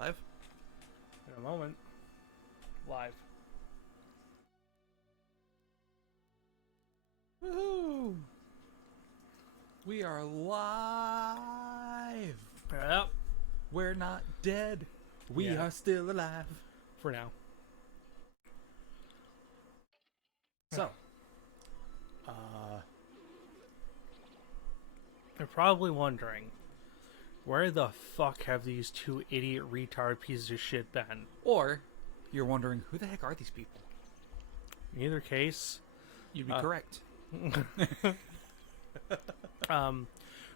live? In a moment. Live. Woohoo! We are live! Yep. We're not dead. We Yeah. are still alive. For now. So, You're probably wondering, where the fuck have these two idiot retard pieces of shit been? or you're wondering, who the heck are these people? In either case, You'd be correct.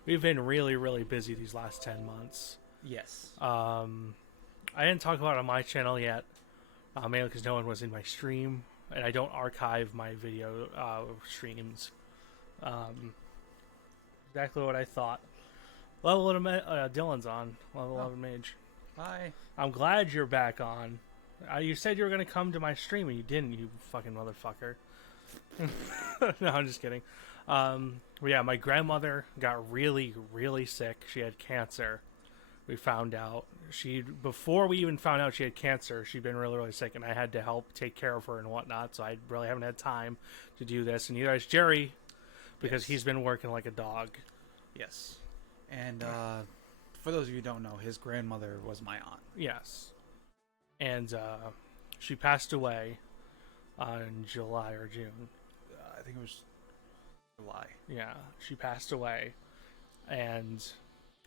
we've been really, really busy these last 10 months. Yes. I didn't talk about it on my channel yet, mainly because no one was in my stream, and I don't archive my video streams. Exactly what I thought. Level 11, Dylan's on. Level 11 Mage. Hi. I'm glad you're back on. You said you were going to come to my stream, and you didn't, you fucking motherfucker. No, I'm just kidding. But yeah, my grandmother got really, really sick. She had cancer. We found out. Before we even found out she had cancer, she'd been really, really sick, and I had to help take care of her and whatnot, so I really haven't had time to do this. And neither has Jerry, because Yes. he's been working like a dog. Yes. And for those of you who don't know, his grandmother was my aunt. Yes. And she passed away in July or June. I think it was July. Yeah, she passed away. And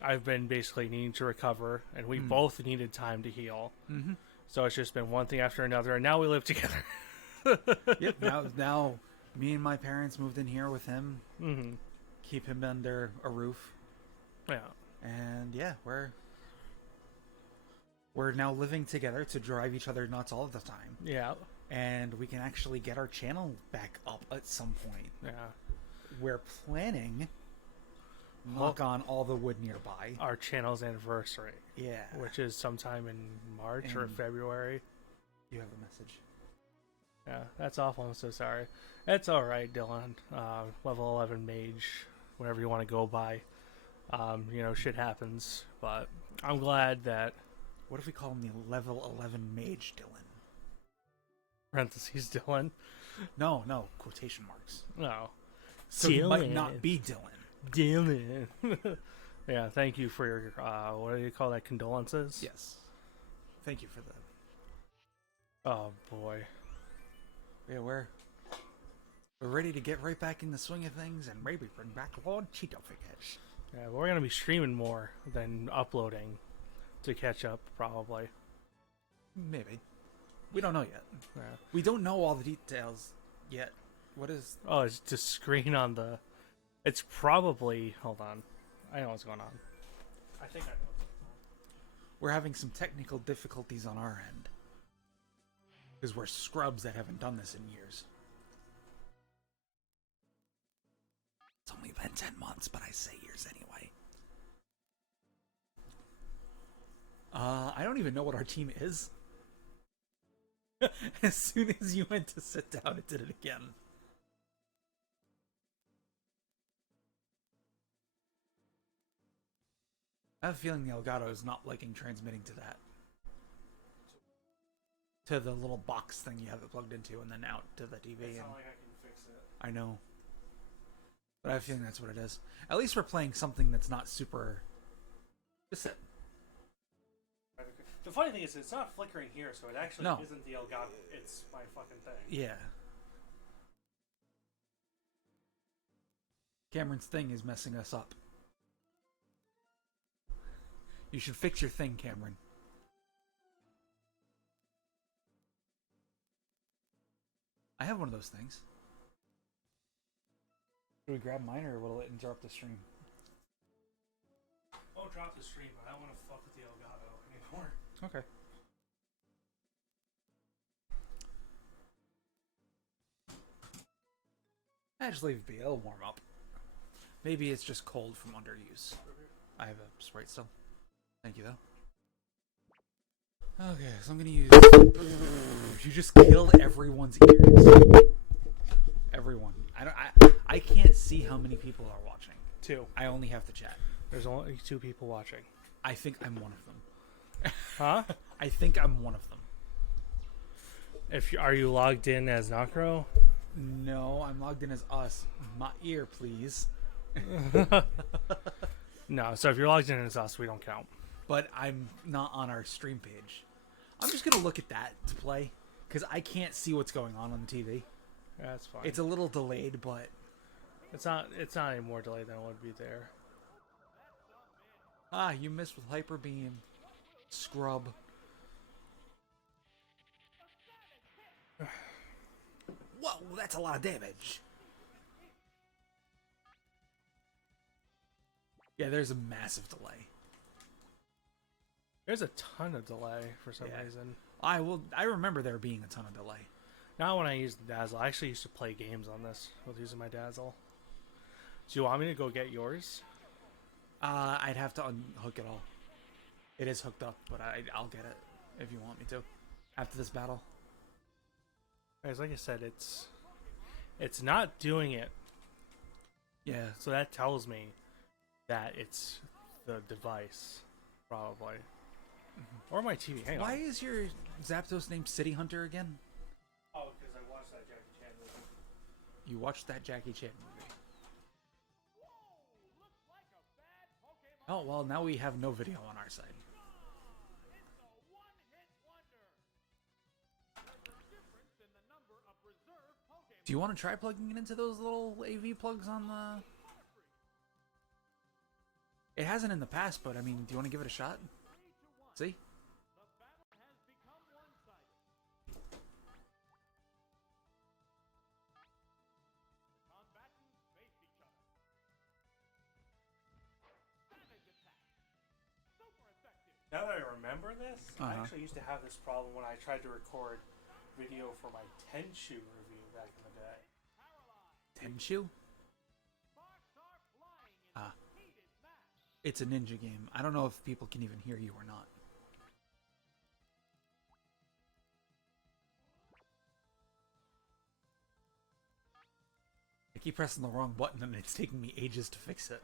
I've been basically needing to recover, and we both needed time to heal. Mm-hmm. So it's just been one thing after another, and now we live together. Yep. Now, me and my parents moved in here with him. Mm-hmm. Keep him under a roof. Yeah. And yeah, we're now living together to drive each other nuts all the time. Yeah. And we can actually get our channel back up at some point. Yeah. We're planning, knock on all the wood nearby. Our channel's anniversary, Yeah. which is sometime in March or In- February. You have a message. Yeah, that's awful. I'm so sorry. It's alright, Dylan. Level 11 mage, whatever you want to go by. Shit happens. But I'm glad that, What if we call him the level 11 mage Dylan? parentheses, Dylan. No, quotation marks. No. So he might not be Dylan. Dylan. Yeah, thank you for your, what do you call that, condolences? Yes. Thank you for that. Oh, boy. Yeah, we're ready to get right back in the swing of things and maybe bring back Lord Cheeto Figures. Yeah, we're going to be streaming more than uploading to catch up, probably. Maybe. We don't know yet. Yeah. We don't know all the details yet. What is... Oh, it's just screen on the... It's probably... Hold on. I know what's going on. I think I know what's going We're having some technical difficulties on our end. Because we're scrubs that haven't done this in years. It's only been 10 months, but I say years anyway. I don't even know what our team is. As soon as you went to sit down, it did it again. I have a feeling the Elgato is not liking transmitting to that. To the little box thing you have it plugged into and then out to the TV. It's And not like I can fix it. I know. But I have a feeling that's what it is. At least we're playing something that's not super... Just sit. The funny thing is, it's not flickering here, so it actually No. isn't the Elgato. It's my fucking thing. Yeah. Cameron's thing is messing us up. You should fix your thing, Cameron. I have one of those things. Should we grab mine or will it interrupt the stream? I'll drop the stream, but I don't want to fuck with the Elgato anymore. Okay. I just leave it be. It'll warm up. Maybe it's just cold from underuse. I have a Sprite still. Thank you, though. Okay, so I'm gonna use... You just killed everyone's ears. Everyone. I can't see how many people are watching. 2. I only have to chat. There's only 2 people watching. I think I'm one of them. Huh? I think I'm one of them. Are you logged in as Nakro? No, I'm logged in as us. My ear, please. No. So if you're logged in as us, we don't count. But I'm not on our stream page. I'm just gonna look at that to play because I can't see what's going on the TV. That's fine. It's a little delayed, but It's not. It's not any more delayed than it would be there. you missed with Hyper Beam. Scrub. Whoa, that's a lot of damage. Yeah, there's a massive delay. There's a ton of delay for some Yeah. reason. I remember there being a ton of delay. Not when I used the Dazzle. I actually used to play games on this with using my Dazzle. Do you want me to go get yours? I'd have to unhook it all. It is hooked up, but I'll get it if you want me to. After this battle. Guys, like I said, it's not doing it. Yeah. So that tells me that it's the device, probably. Or my TV. Hang Why on. is your Zapdos named City Hunter again? Oh, because I watched that Jackie Chan movie. You watched that Jackie Chan movie. Oh, well, now we have no video on our side. Do you want to try plugging it into those little AV plugs on the... It hasn't in the past, but I mean, do you want to give it a shot? See? Now that I remember this, I Uh-huh. actually used to have this problem when I tried to record video for my Tenchu review back in the day. Tenchu? Ah. It's a ninja game. I don't know if people can even hear you or not. I keep pressing the wrong button and it's taking me ages to fix it.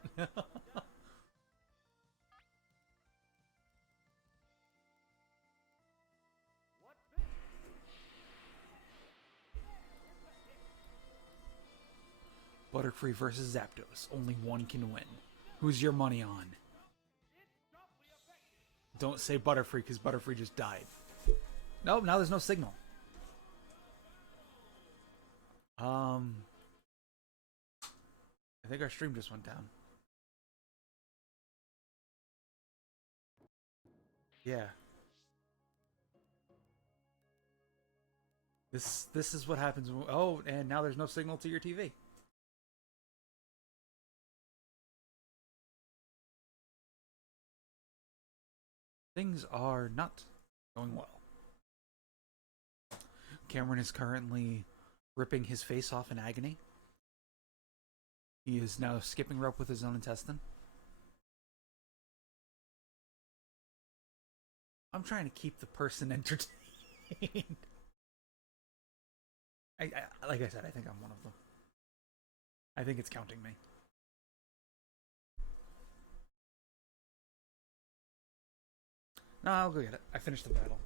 Butterfree versus Zapdos. Only one can win. Who's your money on? Don't say Butterfree because Butterfree just died. Nope, now there's no signal. I think our stream just went down. Yeah. This is what happens when, oh, and now there's no signal to your TV. Things are not going well. Cameron is currently ripping his face off in agony. He is now skipping rope with his own intestine. I'm trying to keep the person entertained. Like I said, I think I'm one of them. I think it's counting me. No, I'll go get it. I finished the battle.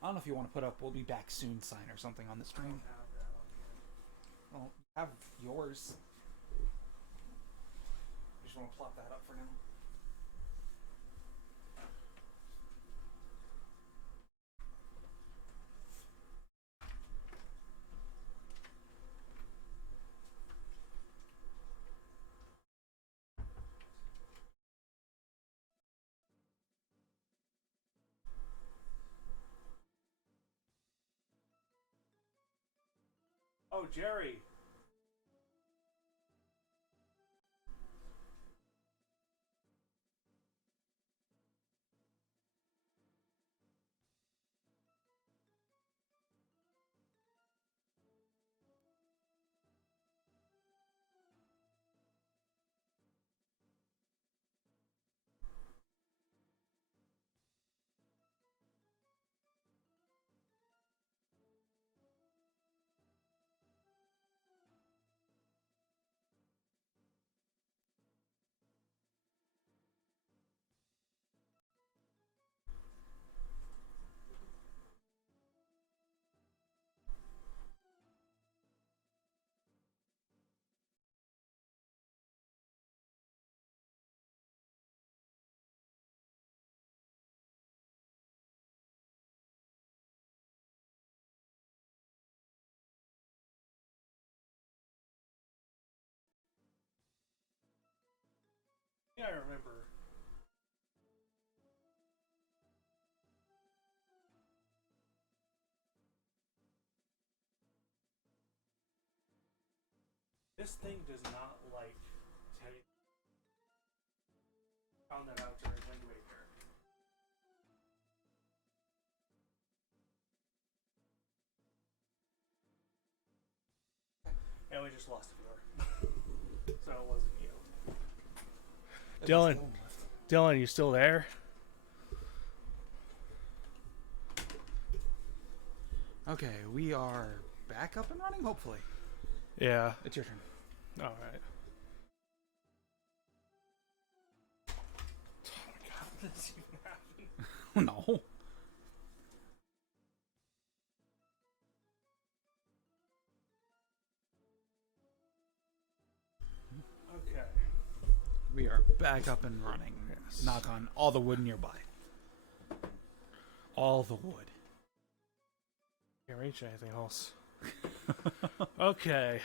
I don't know if you want to put up "We'll be back soon" sign or something on the stream. Well, have yours. Just want to plop that up for now. Oh, Jerry. Yeah, I remember. This thing does not like Teddy. Found that out during Wind Waker. And we just lost a viewer. So it wasn't you. Dylan. Dylan, you still there? Okay, we are back up and running, hopefully. Yeah. It's your turn. Alright. Oh my god, what is even happening? No. Okay. We are back up and running. Yes. Knock on all the wood nearby. All the wood. Can't reach anything else. Okay.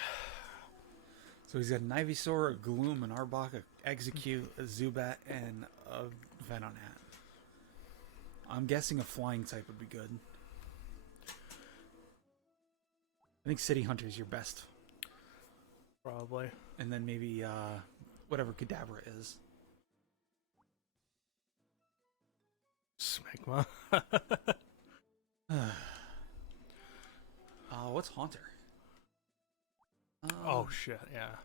So he's got an Ivysaur, a Gloom, an Arbok, a Execute, a Zubat, and a Venonat. I'm guessing a flying type would be good. I think City Hunter is your best. Probably. And then maybe whatever Kadabra is. Smegma. What's Haunter? Oh shit, yeah.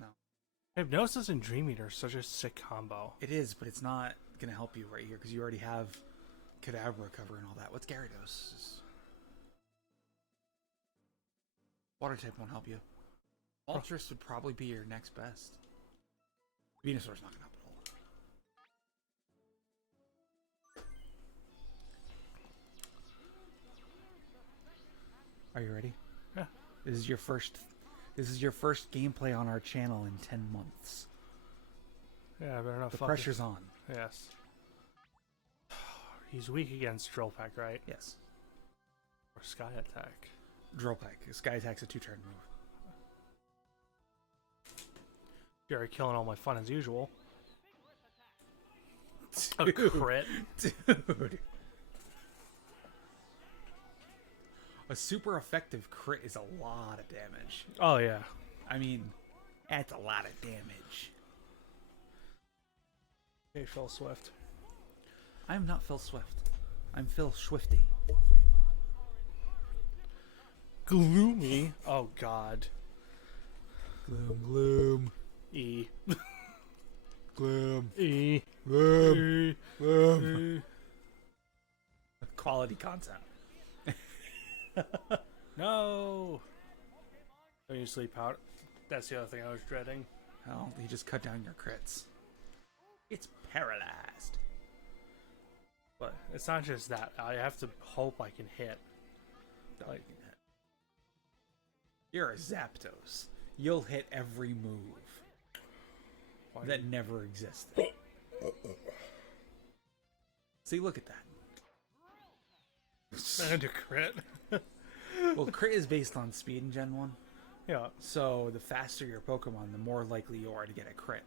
No. Hypnosis and Dream Eater are such a sick combo. It is, but it's not going to help you right here because you already have Kadabra cover and all that. What's Gyarados? Water type won't help you. Moltres would probably be your next best. Venusaur's not going to help at all. Are you ready? Yeah. This is your first gameplay on our channel in 10 months. Yeah, I better not The fuck pressure's on. Yes. He's weak against Drill Peck, right? Yes. Or Sky Attack. Drill Peck. Sky Attack's a 2-turn move. You're killing all my fun as usual. A Dude. crit. Dude. A super effective crit is a lot of damage. Oh yeah. I mean, that's a lot of damage. Hey, Phil Swift. I'm not Phil Swift. I'm Phil Swifty. Gloomy. Oh god. Gloom, gloom, E. gloom, E. gloom, E. gloom. E. Quality content. No. Don't you sleep out? That's the other thing I was dreading. Well, you just cut down your crits. It's paralyzed. But it's not just that. I have to hope I can hit. Like, you're a Zapdos. You'll hit every move that never existed. See, look at that. And a crit. Well, crit is based on speed in Gen 1. Yeah. So the faster your Pokemon, the more likely you are to get a crit.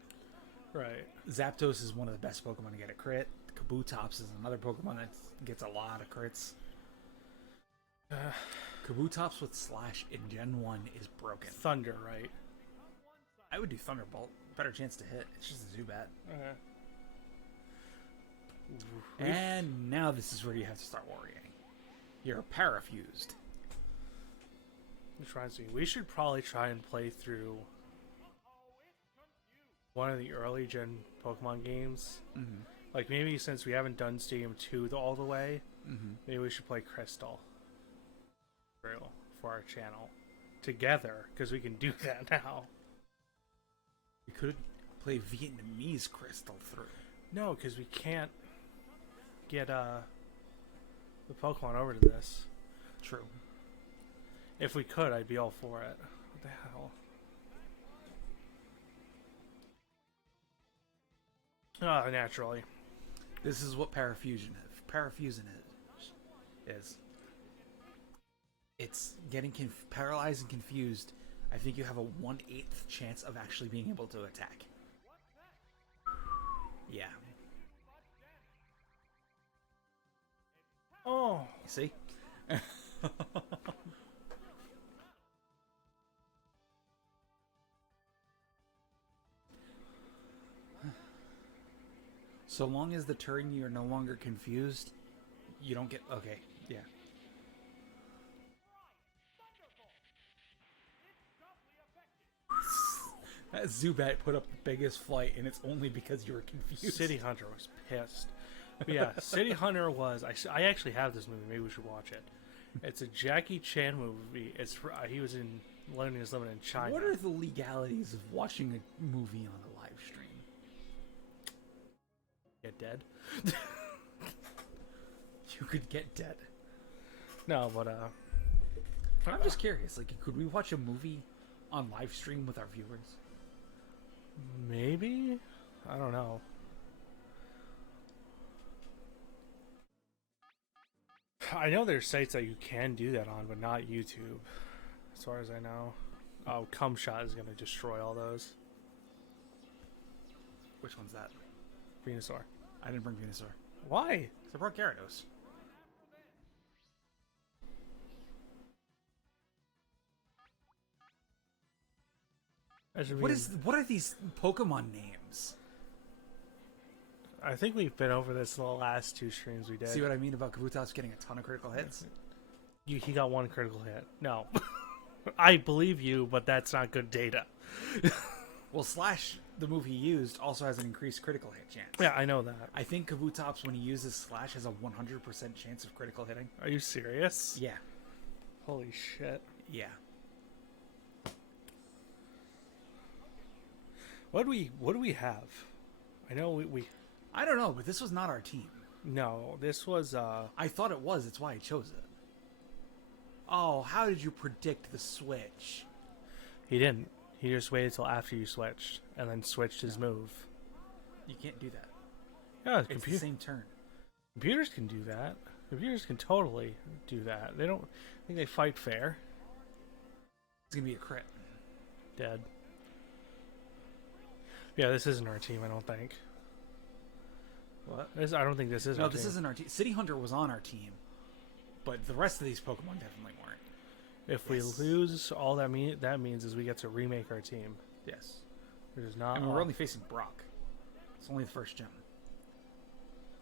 Right. Zapdos is one of the best Pokemon to get a crit. Kabutops is another Pokemon that gets a lot of crits. Kabutops with Slash in Gen 1 is broken. Thunder, right? I would do Thunderbolt. Better chance to hit. It's just a Zubat. And now this is where you have to start worrying. You're parafused. Which reminds me, we should probably try and play through one of the early gen Pokemon games. Mm-hmm. Like maybe since we haven't done Stadium 2 all the way, Mm-hmm. maybe we should play Crystal through for our channel together, because we can do that now. We could play Vietnamese Crystal through. No, because we can't get the Pokemon over to this. True. If we could, I'd be all for it. What the hell? Ah, naturally. This is what parafusion is. It's getting paralyzed and confused. I think you have a 1/8 chance of actually being able to attack. Yeah. Oh, See? So long as the turn you're no longer confused, you don't get. Okay, yeah. That Zubat put up the biggest flight, and it's only because you were confused. City Hunter was pissed. But yeah, City Hunter was. I actually have this movie. Maybe we should watch it. It's a Jackie Chan movie. He was in Learning is Living in China. What are the legalities of watching a movie on a live stream? Get dead? You could get dead. No, but I'm just curious. Like, could we watch a movie on live stream with our viewers? maybe. I don't know. I know there's sites that you can do that on, but not YouTube, as far as I know. Oh, Cumshot is going to destroy all those. Which one's that? Venusaur. I didn't bring Venusaur. Why? I brought Gyarados. What are these Pokemon names? I think we've been over this in the last two streams we did. See what I mean about Kabutops getting a ton of critical hits? He got one critical hit. No. I believe you, but that's not good data. Well, Slash, the move he used, also has an increased critical hit chance. Yeah, I know that. I think Kabutops, when he uses Slash, has a 100% chance of critical hitting. Are you serious? Yeah. Holy shit. Yeah. What do we have? I know we I don't know, but this was not our team. no, this was I thought it was. That's why I chose it. Oh, how did you predict the switch? he didn't. He just waited till after you switched and then switched his move. You can't do that. Yeah, It's the same turn. computers can do that. Computers can totally do that. They don't I think they fight fair. It's gonna be a crit. Dead. Yeah, this isn't our team, I don't think. What? I don't think this is No, our this team. isn't our team. City Hunter was on our team, but the rest of these Pokemon definitely weren't. If Yes. we lose, all that means is we get to remake our team. Yes. Which is not. And we're only facing Brock. It's only the first gym.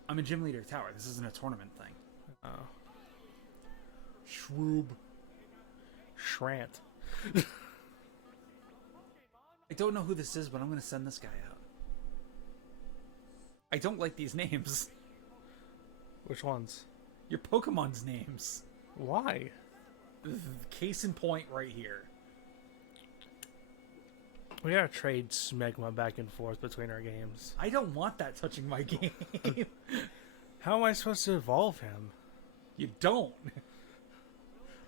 I'm a gym leader tower. This isn't a tournament thing. Oh. Shroob. Shrant. I don't know who this is, but I'm going to send this guy out. I don't like these names. Which ones? Your Pokemon's names. Why? Case in point right here. We gotta trade Smegma back and forth between our games. I don't want that touching my game. How am I supposed to evolve him? You don't.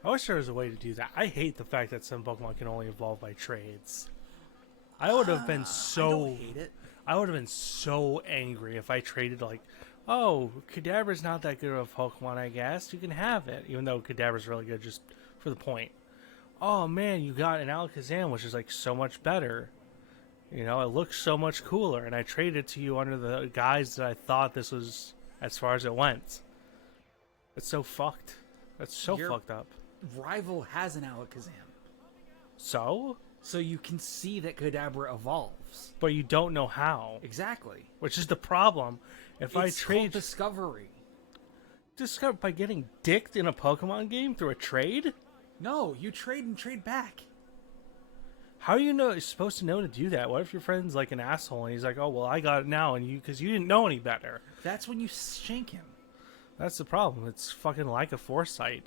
I wish there was a way to do that. I hate the fact that some Pokemon can only evolve by trades. I would have been I so. don't hate it. I would have been so angry if I traded like, oh, Kadabra's not that good of a Pokemon, I guess. You can have it. Even though Kadabra's really good just for the point. Oh man, you got an Alakazam, which is like so much better. You know, it looks so much cooler. And I traded it to you under the guise that I thought this was as far as it went. It's so fucked. That's so Your fucked up. rival has an Alakazam. So? So you can see that Kadabra evolves. But you don't know how. Exactly. Which is the problem. If I It's trade... called Discovery. Discover by getting dicked in a Pokemon game through a trade? No, you trade and trade back. How are you supposed to know to do that? What if your friend's like an asshole and he's like, oh, well, I got it now, and because you didn't know any better? That's when you shank him. That's the problem. It's fucking lack of foresight.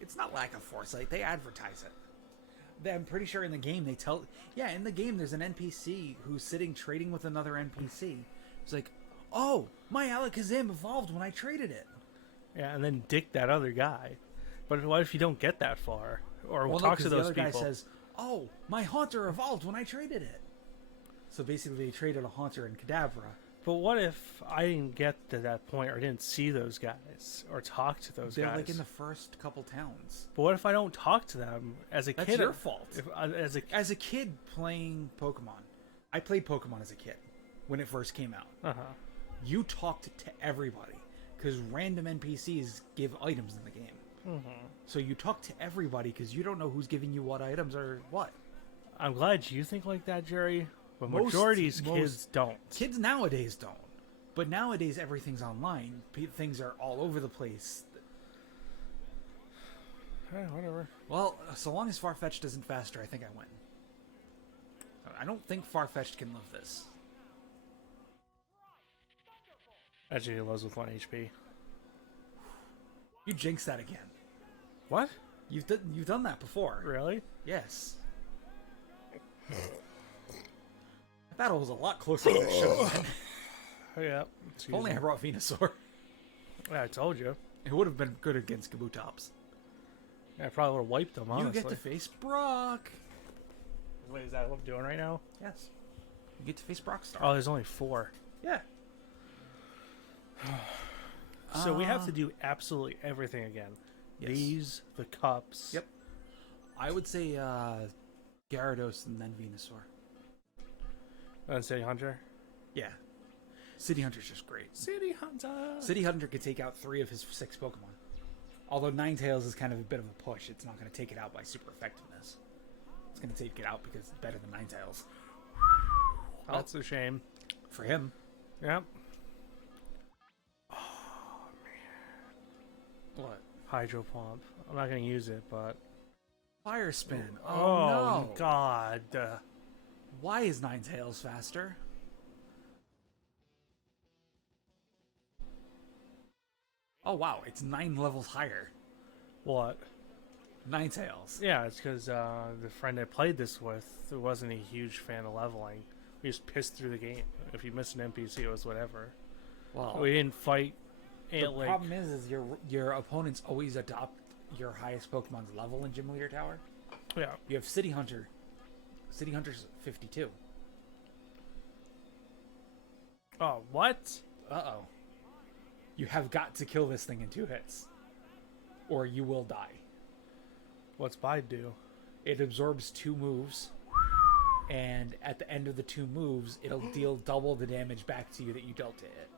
It's not lack of foresight. They advertise it. I'm pretty sure in the game they tell... Yeah, in the game there's an NPC who's sitting trading with another NPC. It's like, oh, my Alakazam evolved when I traded it. Yeah, and then dick that other guy. But what if you don't get that far? Or Well, talk no, to 'cause those the other people? guy says, oh, my Haunter evolved when I traded it. So basically they traded a Haunter and Kadabra. But what if I didn't get to that point or didn't see those guys or talk to those They're guys? like in the first couple towns. But what if I don't talk to them as a That's kid? your fault. If, as a As a kid playing Pokemon, I played Pokemon as a kid. when it first came out. Uh huh. You talked to everybody because random NPCs give items in the game. So you talk to everybody because you don't know who's giving you what items or what. I'm glad you think like that, Jerry. But Most- majority's most- kids don't. Kids nowadays don't. But nowadays everything's online. Things are all over the place. Hey, whatever. Well, so long as Farfetch'd isn't faster, I think I win. I don't think Farfetch'd can live this. Actually, he lows with 1 HP. You jinxed that again. What? You've done that before. Really? Yes. That battle was a lot closer than it should have been. Oh, yeah. If only I brought Venusaur. Yeah, I told you. It would have been good against Kabutops. Yeah, I probably would have wiped them, honestly. You get to face Brock. Wait, is that what I'm doing right now? Yes. You get to face Brockstar. Oh, there's only 4. Yeah. So we have to do absolutely everything again. Yes. These, the cups. Yep. I would say Gyarados and then Venusaur. And City Hunter. Yeah. City Hunter's just great. City Hunter! City Hunter could take out 3 of his 6 Pokemon. Although Ninetales is kind of a bit of a push. It's not going to take it out by super effectiveness. It's going to take it out because it's better than Ninetales. That's a shame. For him. Yep. What? Hydro Pump. I'm not going to use it, but... Fire Spin. Oh, Oh, no. God. Why is Ninetales faster? Oh, wow. It's 9 levels higher. What? Ninetales. Yeah, it's because the friend I played this with wasn't a huge fan of leveling. We just pissed through the game. If you missed an NPC, it was whatever. Well, We didn't fight. the problem is your opponents always adopt your highest Pokemon's level in Gym Leader Tower. Yeah. You have City Hunter. City Hunter's 52. Oh, what? Uh-oh. You have got to kill this thing in 2 hits. Or you will die. What's Bide do? It absorbs 2 moves. And at the end of the 2 moves, it'll deal double the damage back to you that you dealt to it.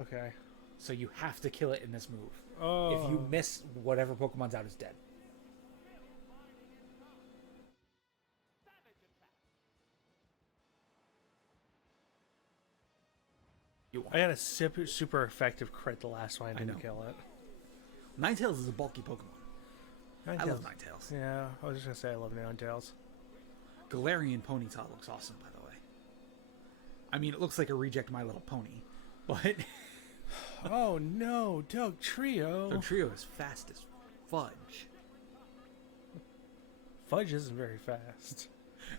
Okay. So you have to kill it in this move. Oh. If you miss, whatever Pokemon's out is dead. I got a super effective crit the last one. I didn't know. kill it. Ninetales is a bulky Pokemon. I love Ninetales. Yeah, I was just going to say I love Ninetales. Galarian Ponyta looks awesome, by the way. I mean, it looks like a reject My Little Pony, but Oh, no. Doug Trio. the trio is fast as fudge. Fudge isn't very fast.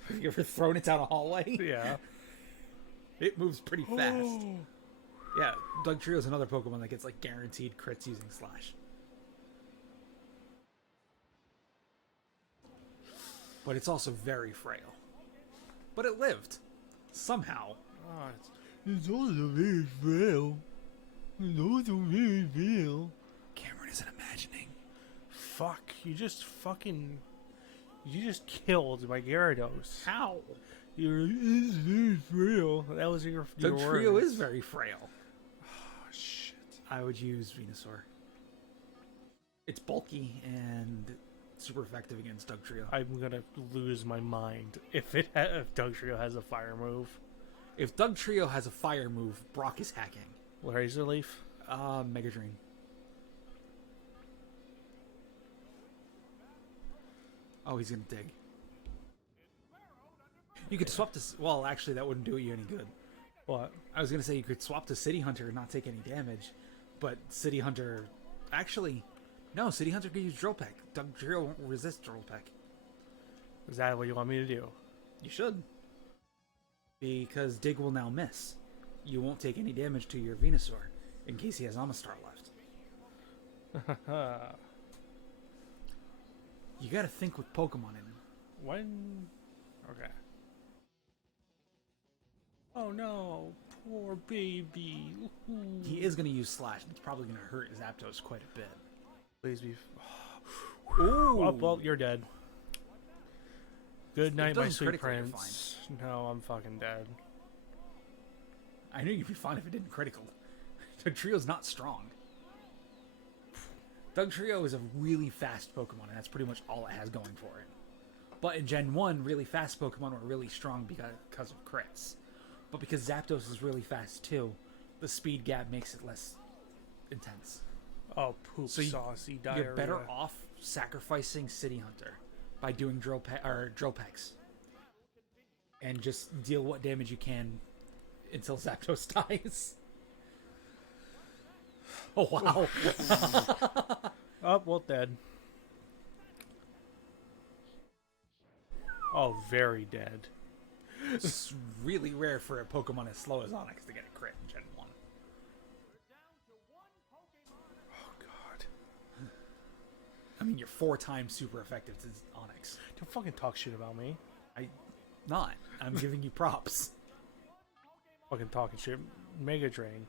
Have you ever thrown it down a hallway? Yeah. It moves pretty fast. Yeah, Doug Trio's another Pokemon that gets like guaranteed crits using Slash. But it's also very frail. But it lived. Somehow. Oh, it's also very frail. It's also very frail. Cameron isn't imagining. Fuck, you just killed my Gyarados. How? You're it's very frail. That was your Doug Trio words. is very frail. Oh, shit. I would use Venusaur. It's bulky and super effective against Doug Trio. I'm gonna lose my mind if Doug Trio has a fire move. If Doug Trio has a fire move, Brock is hacking. Razor Leaf. Mega Drain. Oh, he's gonna dig. You could swap this. Well, actually, that wouldn't do you any good. What? I was gonna say you could swap to City Hunter and not take any damage, but City Hunter, actually, no. City Hunter could use Drill Peck. Doug Trio won't resist Drill Peck. Is that what you want me to do? You should, because Dig will now miss. You won't take any damage to your Venusaur in case he has Amistar left. You gotta think with Pokemon in. When? Okay. Oh no, poor baby. Ooh. He is gonna use Slash, and it's probably gonna hurt his Zapdos quite a bit. Please be. Ooh. Oh, well, you're dead. Good night, my doesn't sweet critical, you're prince. No, I'm fucking dead. I knew you'd be fine if it didn't critical. Dugtrio's not strong. Dugtrio is a really fast Pokemon, and that's pretty much all it has going for it. But in Gen 1, really fast Pokemon were really strong because of crits. But because Zapdos is really fast too, the speed gap makes it less intense. Oh, poop, So saucy diarrhea. You're better off sacrificing City Hunter by doing Drill Pegs. And just deal what damage you can until Zapdos dies. Oh, wow. Oh, well, dead. Oh, very dead. It's really rare for a Pokemon as slow as Onix to get a crit in Gen 1. Oh, God. I mean, you're 4 times super effective to Onix. Don't fucking talk shit about me. I'm giving you props. Fucking talking shit. Mega Drain.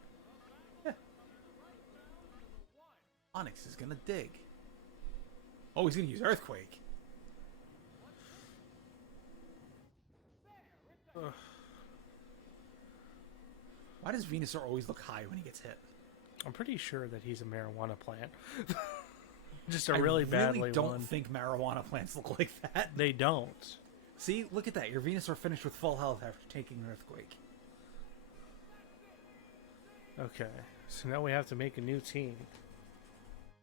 Yeah. Onix is gonna dig. Oh, he's gonna use Earthquake. Ugh. Why does Venusaur always look high when he gets hit? I'm pretty sure that he's a marijuana plant. Just a really badly I really don't one. think marijuana plants look like that. They don't. See, look at that. Your Venusaur finished with full health after taking an Earthquake. Okay, so now we have to make a new team.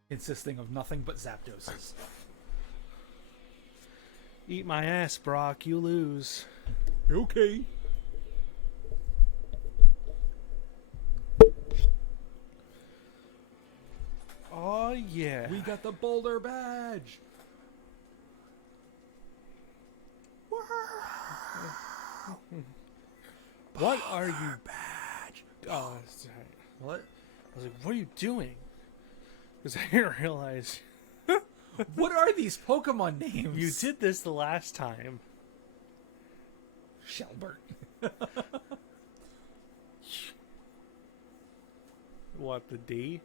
Consisting of nothing but Zapdoses. Eat my ass, Brock. You lose. Okay. Oh, yeah. We got the Boulder Badge. What are you... Badge. Oh, that's right. What? I was like, what are you doing? Because I didn't realize... What are these Pokemon names? You did this the last time. Shelbert. What, the D?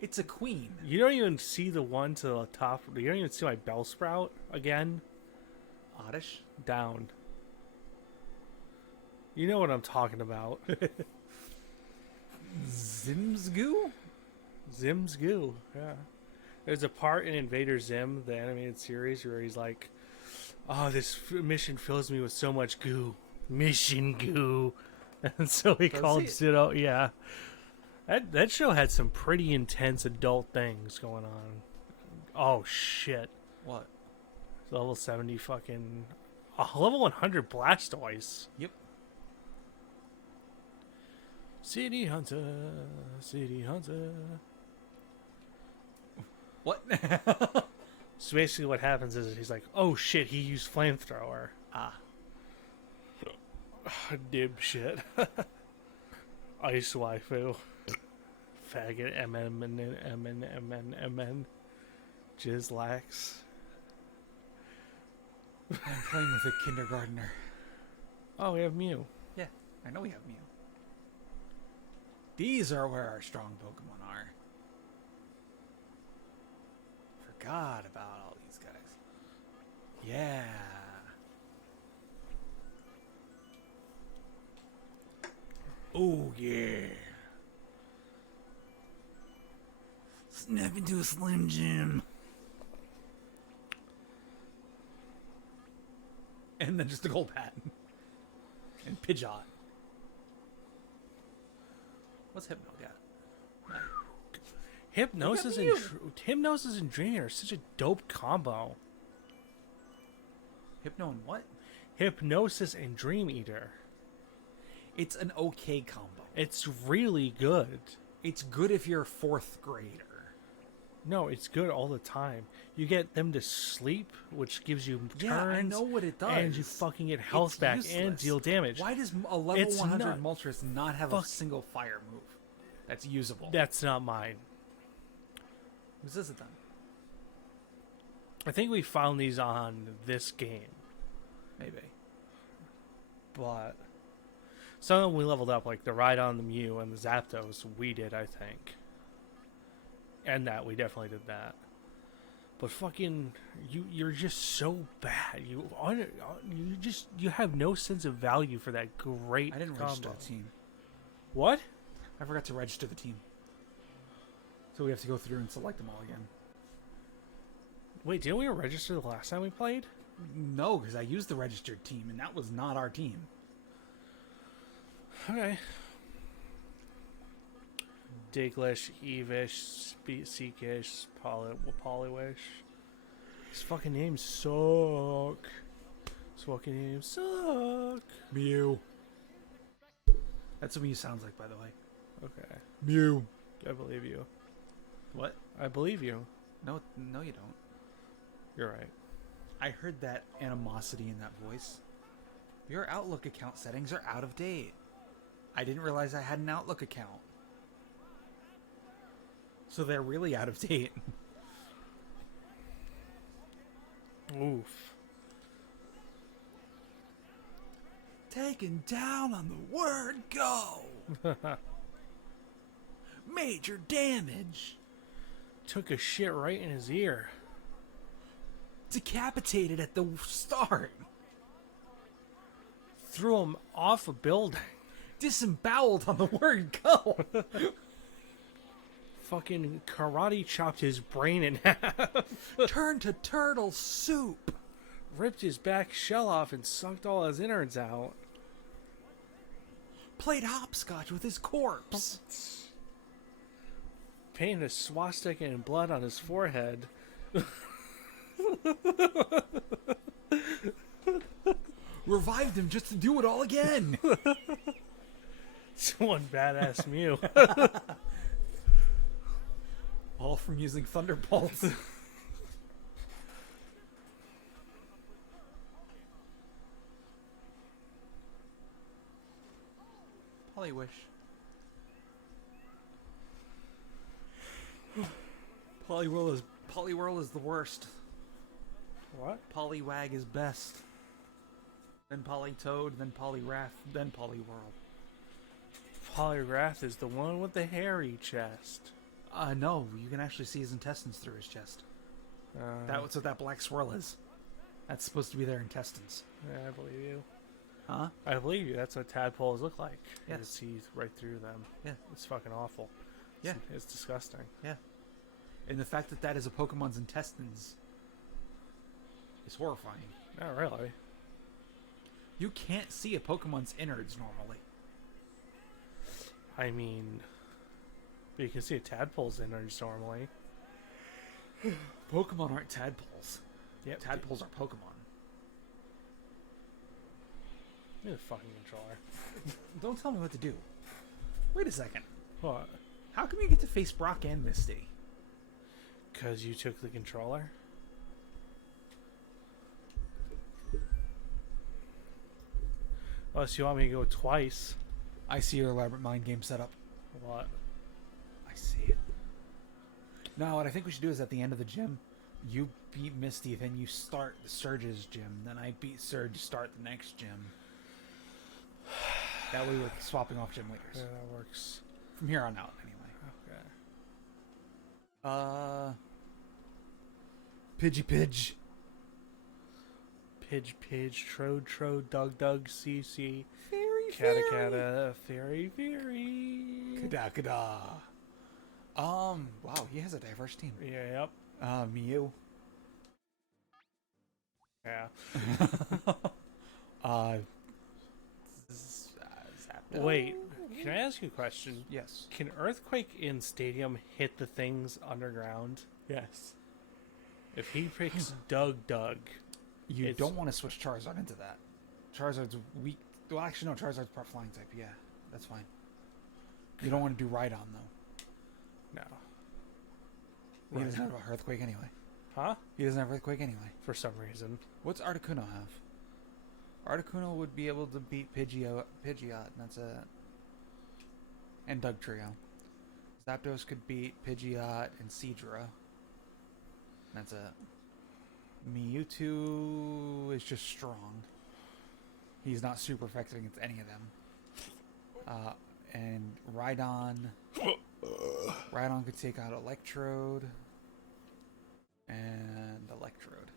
It's a queen. You don't even see the one to the top. You don't even see my Bellsprout again. Oddish. Down. You know what I'm talking about. Zimsgoo? Zimsgoo, yeah. There's a part in Invader Zim, the animated series, where he's like, oh, this mission fills me with so much goo. Mission goo. And so he Does called it? Zitto, yeah. That show had some pretty intense adult things going on. Oh, shit. What? Level 70 fucking... level 100 Blastoise. Yep. City Hunter, City Hunter. What? So basically what happens is he's like, oh shit, he used flamethrower. Ah. Dipshit. Ice waifu. Faggot, MN. Jizzlax. I'm playing with a kindergartner. Oh, we have Mew. Yeah, I know we have Mew. These are where our strong Pokemon are. Forgot about all these guys. Yeah. Oh, yeah. Snap into a Slim Jim. And then just a Golbat. And Pidgeot. What's Hypno got? Hypnosis Look and at Hypnosis and Dreaming are such a dope combo. Hypno and what? Hypnosis and Dream Eater. It's an okay combo. It's really good. It's good if you're a 4th grader. No, it's good all the time. You get them to sleep, which gives you turns. Yeah, I know what it does. And you fucking get health It's back and useless. deal damage. Why does a level It's 100 not- Moltres not have a single fire move that's usable? That's not mine. Whose is it then? I think we found these on this game. Maybe. But some of them we leveled up, like the Rhydon, the Mew, and the Zapdos, we did, I think. And that, we definitely did that. But fucking, you're just so bad. You have no sense of value for that great I didn't combo. register the team. What? I forgot to register the team. So we have to go through and select them all again. Wait, didn't we register the last time we played? No, because I used the registered team, and that was not our team. Okay. Diglish, Evish, Seekish, Poliwish. These fucking names suck. These fucking names suck. Mew. That's what Mew sounds like, by the way. Okay. Mew. I believe you. What? I believe you. No, no, you don't. You're right. I heard that animosity in that voice. Your Outlook account settings are out of date. I didn't realize I had an Outlook account. So they're really out of date. Oof. Taken down on the word go. Major damage. Took a shit right in his ear. Decapitated at the start. Threw him off a building. Disemboweled on the word go. Fucking karate chopped his brain in half. Turned to turtle soup. Ripped his back shell off and sucked all his innards out. Played hopscotch with his corpse. Painted a swastika in blood on his forehead. Revived him just to do it all again. It's one badass Mew. All from using Thunderbolts. Poliwish. Poliwhirl is the worst. What? Poliwag is best. Then Politoad, then Poliwrath, then Poliwhirl. Poliwrath is the one with the hairy chest. No, you can actually see his intestines through his chest. That's what that black swirl is. That's supposed to be their intestines. Yeah, I believe you. Huh? I believe you. That's what tadpoles look like. You Yes. can see right through them. Yeah. It's fucking awful. Yeah. It's disgusting. Yeah. And the fact that that is a Pokemon's intestines is horrifying. Not really. You can't see a Pokemon's innards normally. I mean, but you can see a tadpole's innards normally. Pokemon aren't tadpoles. Yep. Tadpoles are Pokemon. You're the fucking controller. Don't tell me what to do. Wait a second. What? How come you get to face Brock and Misty? Because you took the controller? Unless you want me to go twice. I see your elaborate mind game setup. What? I see it. No, what I think we should do is at the end of the gym, you beat Misty, then you start the Surge's gym, then I beat Surge, start the next gym. That way we're swapping off gym Yeah, leaders. that works. From here on out, anyway. Okay. Pidgey. Pidge, Trode, Dug, CC, Fairy. Cata, Fairy. Kada. Wow, he has a diverse team. Yeah, yep. Mew. Yeah. Zapdos? Wait, can I ask you a question? Yes. Can Earthquake in Stadium hit the things underground? Yes. If he picks Dug, You It's- don't want to switch Charizard into that. Charizard's weak. Well, actually, no. Charizard's part flying type. Yeah, that's fine. You don't want to do Rhydon though. no. He doesn't have Earthquake anyway. Huh? He doesn't have Earthquake anyway. For some reason. What's Articuno have? Articuno would be able to beat Pidgeot, and that's it. And Dugtrio. Zapdos could beat Pidgeot and Seadra. That's it. Mewtwo is just strong. He's not super effective against any of them. And Rhydon could take out Electrode and Electrode.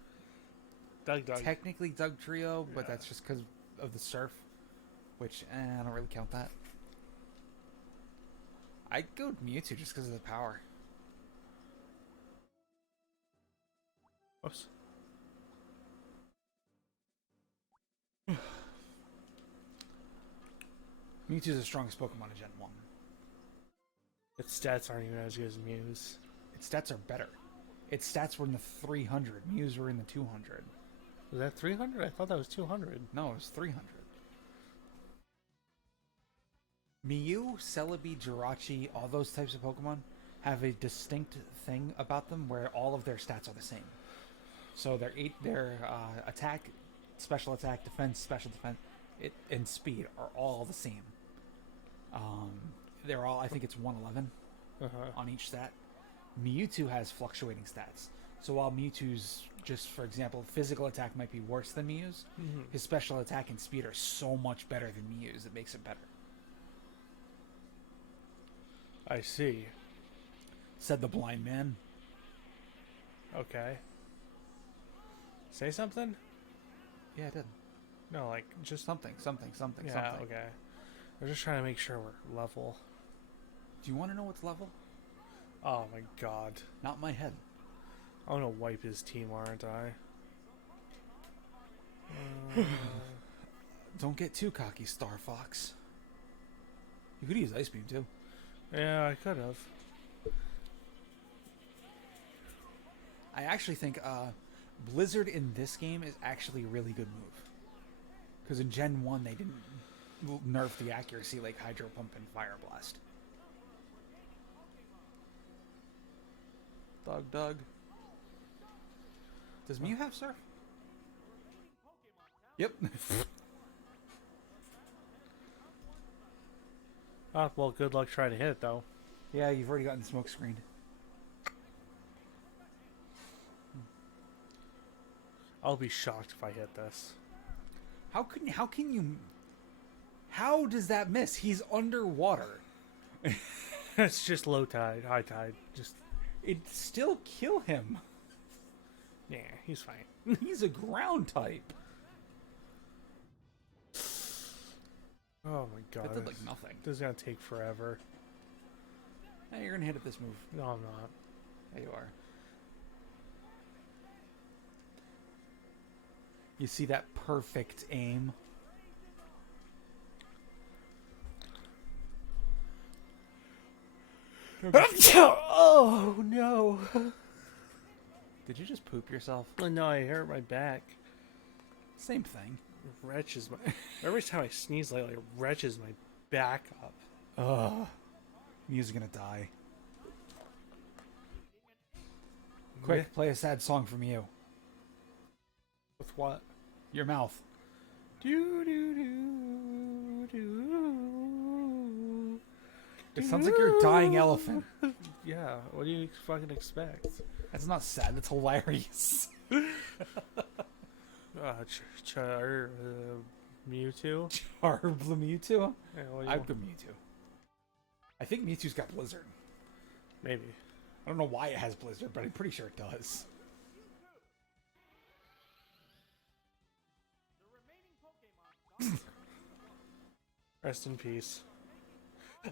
Dug. Technically Dugtrio, but Yeah. that's just because of the surf, which I don't really count that. I'd go with Mewtwo just because of the power. Oops. Mewtwo's the strongest Pokemon in Gen 1. Its stats aren't even as good as Mew's. Its stats are better. Its stats were in the 300. Mew's were in the 200. Was that 300? I thought that was 200. No, it was 300. Mew, Celebi, Jirachi, all those types of Pokemon have a distinct thing about them where all of their stats are the same. So their attack, special attack, defense, special defense, and speed are all the same. They're all, I think it's 111 on each stat. Mewtwo has fluctuating stats. So while Mewtwo's, just for example, physical attack might be worse than Mew's, his special attack and speed are so much better than Mew's, it makes it better. I see. Said the blind man. Okay. Say something? Yeah, I did. No, like, just... Something. Yeah, Something. okay. We're just trying to make sure we're level. Do you want to know what's level? Oh my god. Not my head. I'm gonna wipe his team, aren't I? Don't get too cocky, Star Fox. You could use Ice Beam, too. Yeah, I could have. I actually think Blizzard in this game is actually a really good move. Because in Gen 1, they didn't nerf the accuracy like Hydro Pump and Fire Blast. Doug. Does Mew have Surf? Yep. Oh, well, good luck trying to hit it, though. Yeah, you've already gotten smoke screened. I'll be shocked if I hit this. How does that miss? He's underwater. It's just low tide, high tide. Just, It'd still kill him. yeah, he's fine. He's a ground type. Oh my god. That did like nothing. This is gonna take forever. Hey, you're gonna hit it this move. No, I'm not. There you are. You see that perfect aim? Oh no! Did you just poop yourself? No, I hurt my back. Same thing. It wrenches my. Every time I sneeze lately, it wrenches my back up. Ugh. Mew's gonna die. Quick, play a sad song from you. With what? Your mouth. Do do do do. It sounds like you're a dying elephant. Yeah. What do you fucking expect? That's not sad. That's hilarious. Mewtwo. Charbla Mewtwo? Yeah, what do you I'd want? go Mewtwo. I think Mewtwo's got Blizzard. Maybe. I don't know why it has Blizzard, but I'm pretty sure it does. Rest in peace.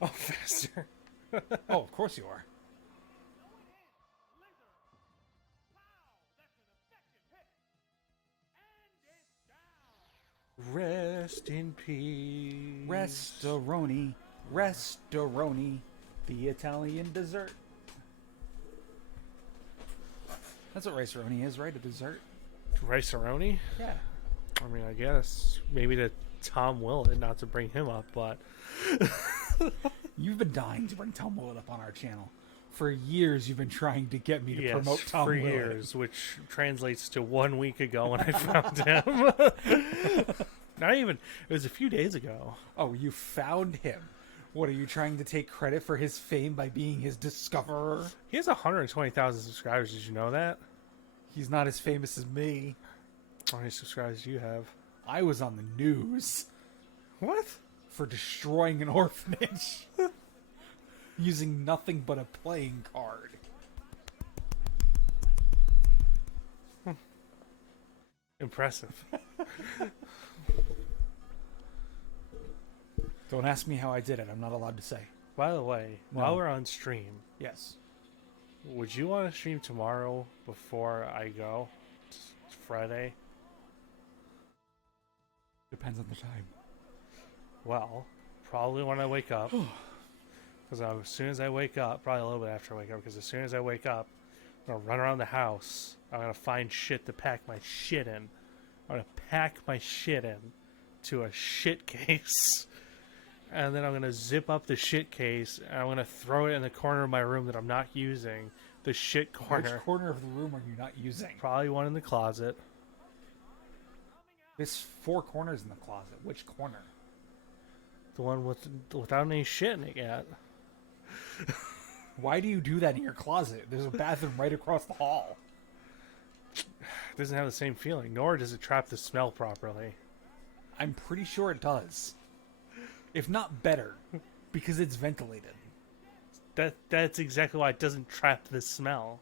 Oh, faster. Oh, of course you are. Rest in peace. Restoroni. Restoroni. The Italian dessert. That's what Rice-A-Roni is, right? A dessert? Rice-A-Roni? Yeah. I mean, I guess. Maybe to Tom Willett, not to bring him up, but... You've been dying to bring Tom Willett up on our channel. For years, you've been trying to get me to promote Tom for Willett. years, which translates to 1 week ago when I found him. Not even. It was a few days ago. Oh, you found him. What, are you trying to take credit for his fame by being his discoverer? He has 120,000 subscribers. Did you know that? He's not as famous as me. How many subscribers do you have? I was on the news What? for destroying an orphanage using nothing but a playing card. Impressive. Don't ask me how I did it. I'm not allowed to say. By the way, No. while we're on stream, Yes. would you want to stream tomorrow before I go? It's Friday. Depends on the time. Well, probably when I wake up. Because as soon as I wake up, probably a little bit after I wake up, because as soon as I wake up, I'm going to run around the house. I'm going to find shit to pack my shit in. I'm going to pack my shit in to a shit case. And then I'm going to zip up the shit case, and I'm going to throw it in the corner of my room that I'm not using. The shit corner. Which corner of the room are you not using? Probably one in the closet. There's 4 corners in the closet. Which corner? The one without any shit in it yet. Why do you do that in your closet? There's a bathroom right across the hall. It doesn't have the same feeling, nor does it trap the smell properly. I'm pretty sure it does. If not better, because it's ventilated. That's exactly why it doesn't trap the smell.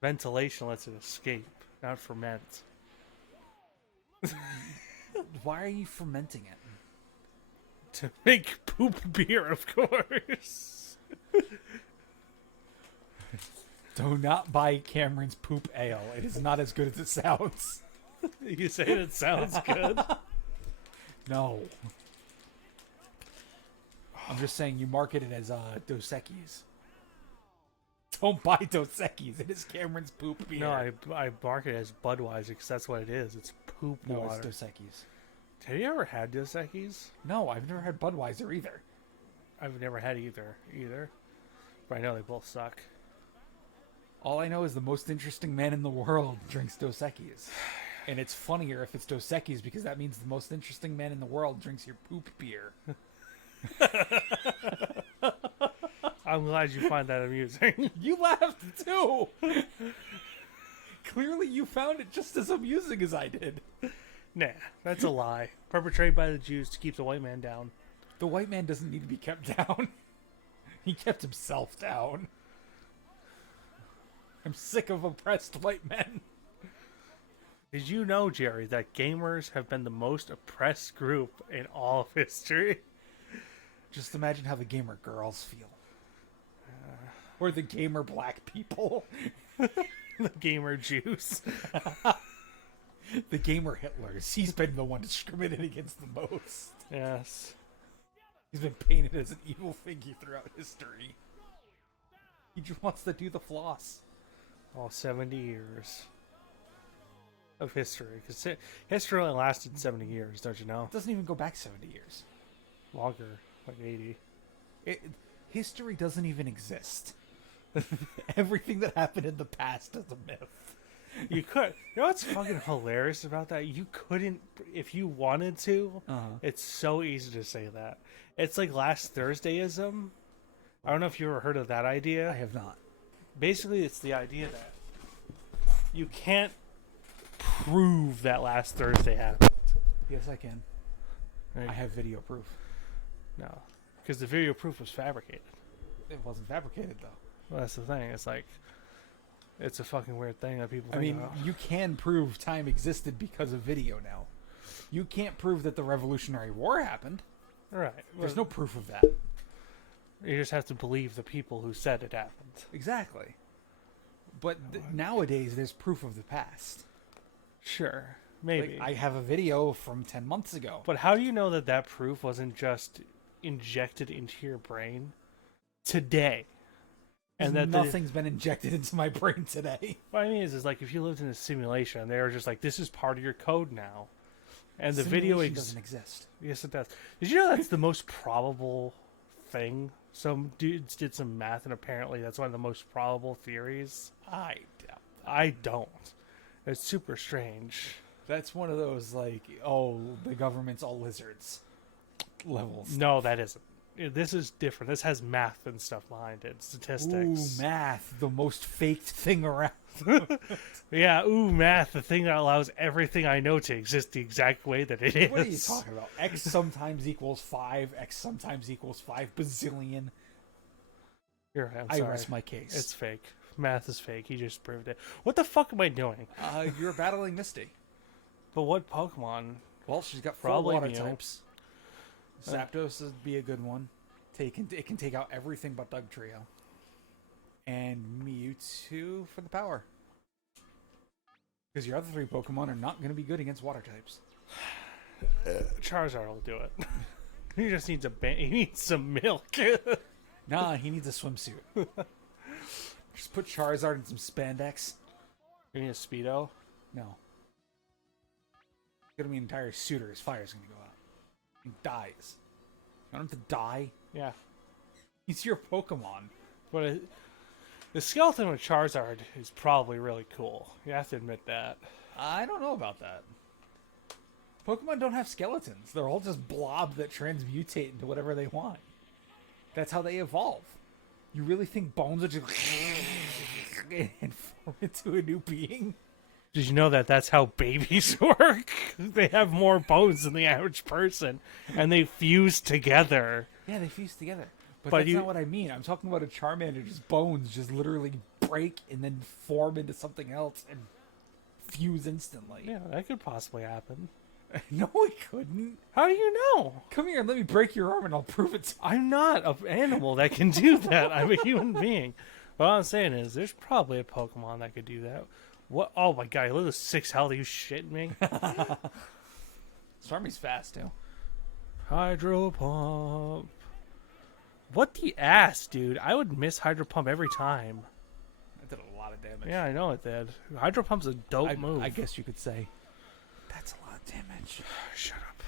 Ventilation lets it escape, not ferment. Why are you fermenting it? To make poop beer, of course. Do not buy Cameron's poop ale. It is not as good as it sounds. You say it sounds good. No. I'm just saying you market it as Dos Equis. Don't buy Dos Equis. It is Cameron's poop beer. No, I mark it as Budweiser because that's what it is. It's poop No, water. it's Dos Equis. Have you ever had Dos Equis? No, I've never had Budweiser either. I've never had either. But I know they both suck. All I know is the most interesting man in the world drinks Dos Equis. And it's funnier if it's Dos Equis because that means the most interesting man in the world drinks your poop beer. I'm glad you find that amusing. You laughed too! Clearly you found it just as amusing as I did. Nah, that's a lie. Perpetrated by the Jews to keep the white man down. The white man doesn't need to be kept down. He kept himself down. I'm sick of oppressed white men. Did you know, Jerry, that gamers have been the most oppressed group in all of history? Just imagine how the gamer girls feel. Or the gamer black people. The gamer Jews. The gamer Hitlers. He's been the one discriminated against the most. Yes. He's been painted as an evil figure throughout history. He just wants to do the floss. All 70 years of history. Because history only lasted 70 years, don't you know? It doesn't even go back 70 years. Longer, like 80. History doesn't even exist. Everything that happened in the past is a myth. You could. You know what's fucking hilarious about that? You couldn't, if you wanted to. It's so easy to say that. It's like last Thursdayism. I don't know if you ever heard of that idea. I have not. Basically, it's the idea that you can't prove that last Thursday happened. Yes, I can. Right? I have video proof. No, because the video proof was fabricated. It wasn't fabricated, though. Well, that's the thing. It's like, it's a fucking weird thing that people I think mean, about. you can prove time existed because of video now. You can't prove that the Revolutionary War happened. Right. There's Well, no proof of that. You just have to believe the people who said it happened. Exactly. But nowadays, there's proof of the past. Sure. Maybe. Like, I have a video from 10 months ago. But how do you know that that proof wasn't just injected into your brain today? And that nothing's been injected into my brain today. What I mean is like if you lived in a simulation, they were just like, this is part of your code now. And the video doesn't exist. Yes, it does. Did you know that's the most probable thing? Some dudes did some math, and apparently that's one of the most probable theories. I don't. It's super strange. That's one of those, like, oh, the government's all lizards levels. No, that isn't. This is different. This has math and stuff behind it. Statistics. Ooh, math, the most faked thing around. Yeah, math, the thing that allows everything I know to exist the exact way that it is. What are you talking about? X sometimes equals 5, X sometimes equals 5 bazillion. I'm I sorry. rest my case. It's fake. Math is fake. He just proved it. What the fuck am I doing? You're battling Misty. But what Pokemon? Well, she's got 4 Probably water Mew. types. Zapdos would be a good one. It can take out everything but Dugtrio. And Mewtwo for the power. Because your other 3 Pokemon are not going to be good against water types. Charizard will do it. He just needs he needs some milk. Nah, he needs a swimsuit. Just put Charizard in some spandex. You need a Speedo? No. It's gonna be an entire suit or his fire's gonna go out. He dies. You don't have to die. Yeah. He's your Pokemon. But the skeleton with Charizard is probably really cool. You have to admit that. I don't know about that. Pokemon don't have skeletons. They're all just blobs that transmutate into whatever they want. That's how they evolve. You really think bones are just and form into a new being? Did you know that that's how babies work? They have more bones than the average person, and they fuse together. Yeah, they fuse together. But that's you- not what I mean. I'm talking about a Charmander's bones just literally break and then form into something else and fuse instantly. Yeah, that could possibly happen. No, it couldn't. How do you know? Come here and let me break your arm and I'll prove it to you. I'm not an animal that can do that. I'm a human being. What I'm saying is, there's probably a Pokemon that could do that. What? Oh my god, look at 6 health. Are you shitting me? Starmie's fast, too. Hydro Pump. What the ass, dude? I would miss Hydro Pump every time. That did a lot of damage. Yeah, I know it did. Hydro Pump's a dope move. I guess you could say. That's a lot of damage. Shut up.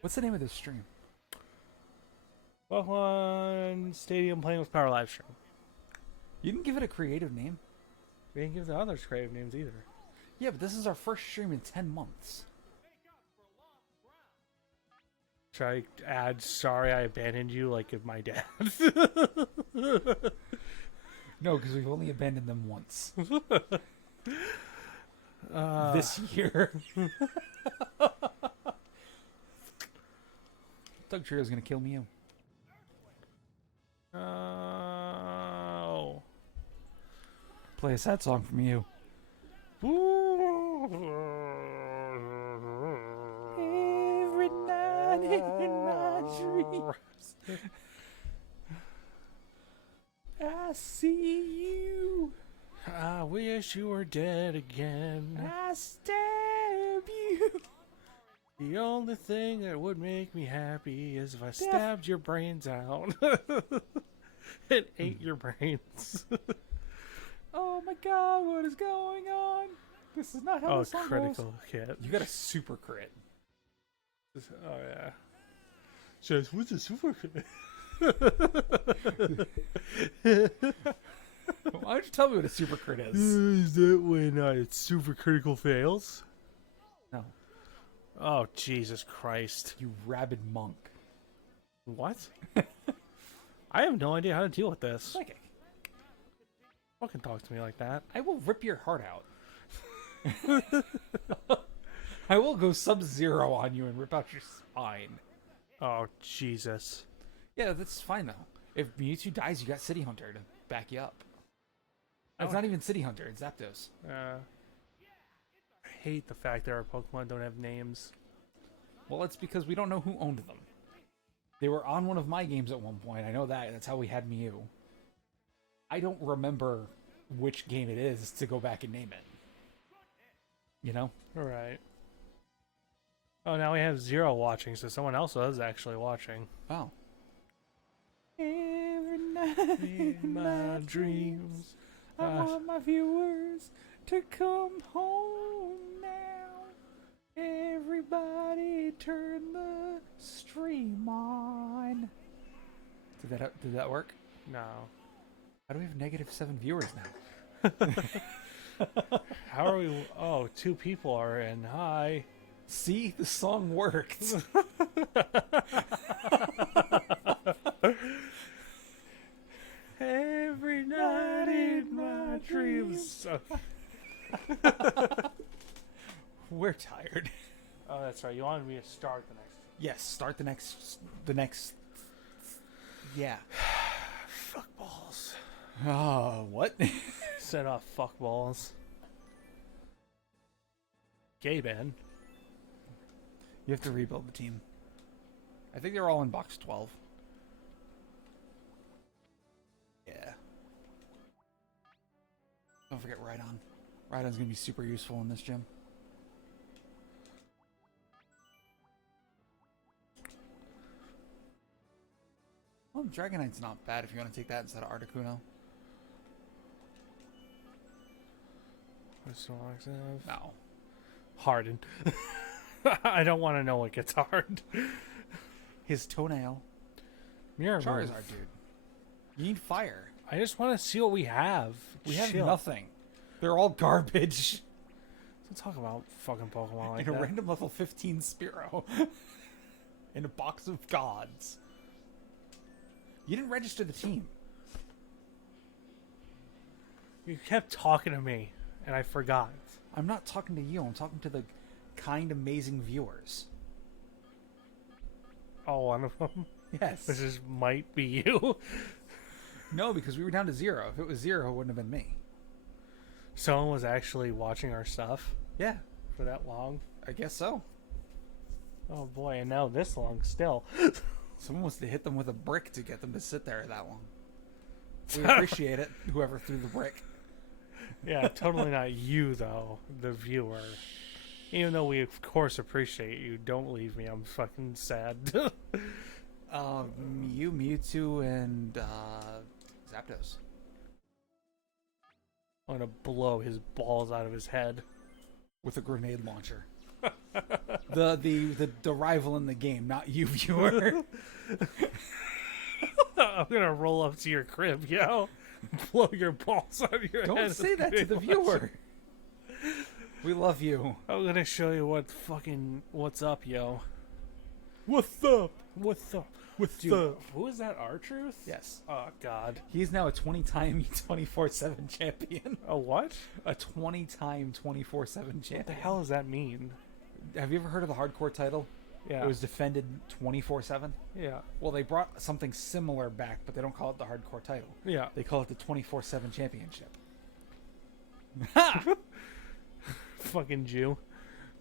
What's the name of this stream? Pokemon Stadium playing with Power live stream. You didn't give it a creative name. We didn't give the others creative names either. Yeah, but this is our first stream in 10 months. Should I add "Sorry I abandoned you" like if my dad? No, because we've only abandoned them once. This year. Dugtrio's gonna kill Mew. Oh. Play a sad song from you. Every night in my dreams, I see you. I wish you were dead again. I stab you. The only thing that would make me happy is if I stabbed your brains out and ate your brains. Oh my god, what is going on? This is not how Oh, the song goes. critical hit. You got a super crit. Oh yeah. Says, what's a super crit? Why don't you tell me what a super crit is? Is that when super critical fails? No. Oh, Jesus Christ. You rabid monk. What? I have no idea how to deal with this. Psychic. Fucking talk to me like that. I will rip your heart out. I will go Sub-Zero on you and rip out your spine. Oh, Jesus. Yeah, that's fine though. If Mewtwo dies, you got City Hunter to back you up. It's not even City Hunter, it's Zapdos. I hate the fact that our Pokemon don't have names. Well, it's because we don't know who owned them. They were on one of my games at one point. I know that. That's how we had Mew. I don't remember which game it is to go back and name it. You know? Alright. Oh, now we have 0 watching, so someone else is actually watching. Oh. Every night In my dreams, I want my viewers to come home now. Everybody turn the stream on. Did that work? No. How do we have -7 viewers now? How are we? Oh, 2 people are in. Hi. See, the song worked. Every night in my dreams. We're tired. Oh, that's right. You wanted me to start the next. Yes, start the next. Yeah. Fuck balls. Oh, what? Set off fuck balls. Gay Ben. You have to rebuild the team. I think they're all in box 12. Yeah. Don't forget Rhydon. Rhydon's going to be super useful in this gym. Well, Dragonite's not bad if you want to take that instead of Articuno. What's Snorlax have? No. Harden. I don't want to know what gets hard. His toenail. Mirror Charizard, move. dude. You need fire. I just want to see what we have. We have Chill. nothing. They're all garbage. Don't talk about fucking Pokemon like In a that. random level 15 Spearow. In a box of gods. You didn't register the team. You kept talking to me, and I forgot. I'm not talking to you. I'm talking to the kind, amazing viewers. Oh, one of them. Yes. This is might be you. No, because we were down to 0. If it was 0, it wouldn't have been me. Someone was actually watching our stuff Yeah, for that long. I guess so. Oh boy, and now this long still. Someone wants to hit them with a brick to get them to sit there that long. We appreciate it, whoever threw the brick. Yeah, totally not you though, the viewer. Even though we of course appreciate you, don't leave me. I'm fucking sad. Mew, Mewtwo, and Zapdos. I'm gonna blow his balls out of his head. With a grenade launcher. the rival in the game, not you, viewer. I'm gonna roll up to your crib, yo. Blow your balls out of your head. Don't say that to the viewer. We love you. I'm gonna show you what's up, yo. What's up? What's up? What's Dude. up? Who is that? R-Truth? Yes. Oh God. He's now a 20-time 24/7 champion. A what? A 20-time 24/7 champion. What the hell does that mean? Have you ever heard of the hardcore title? Yeah. It was defended 24/7. Yeah. Well, they brought something similar back, but they don't call it the hardcore title. Yeah. They call it the 24/7 championship. Fucking Jew.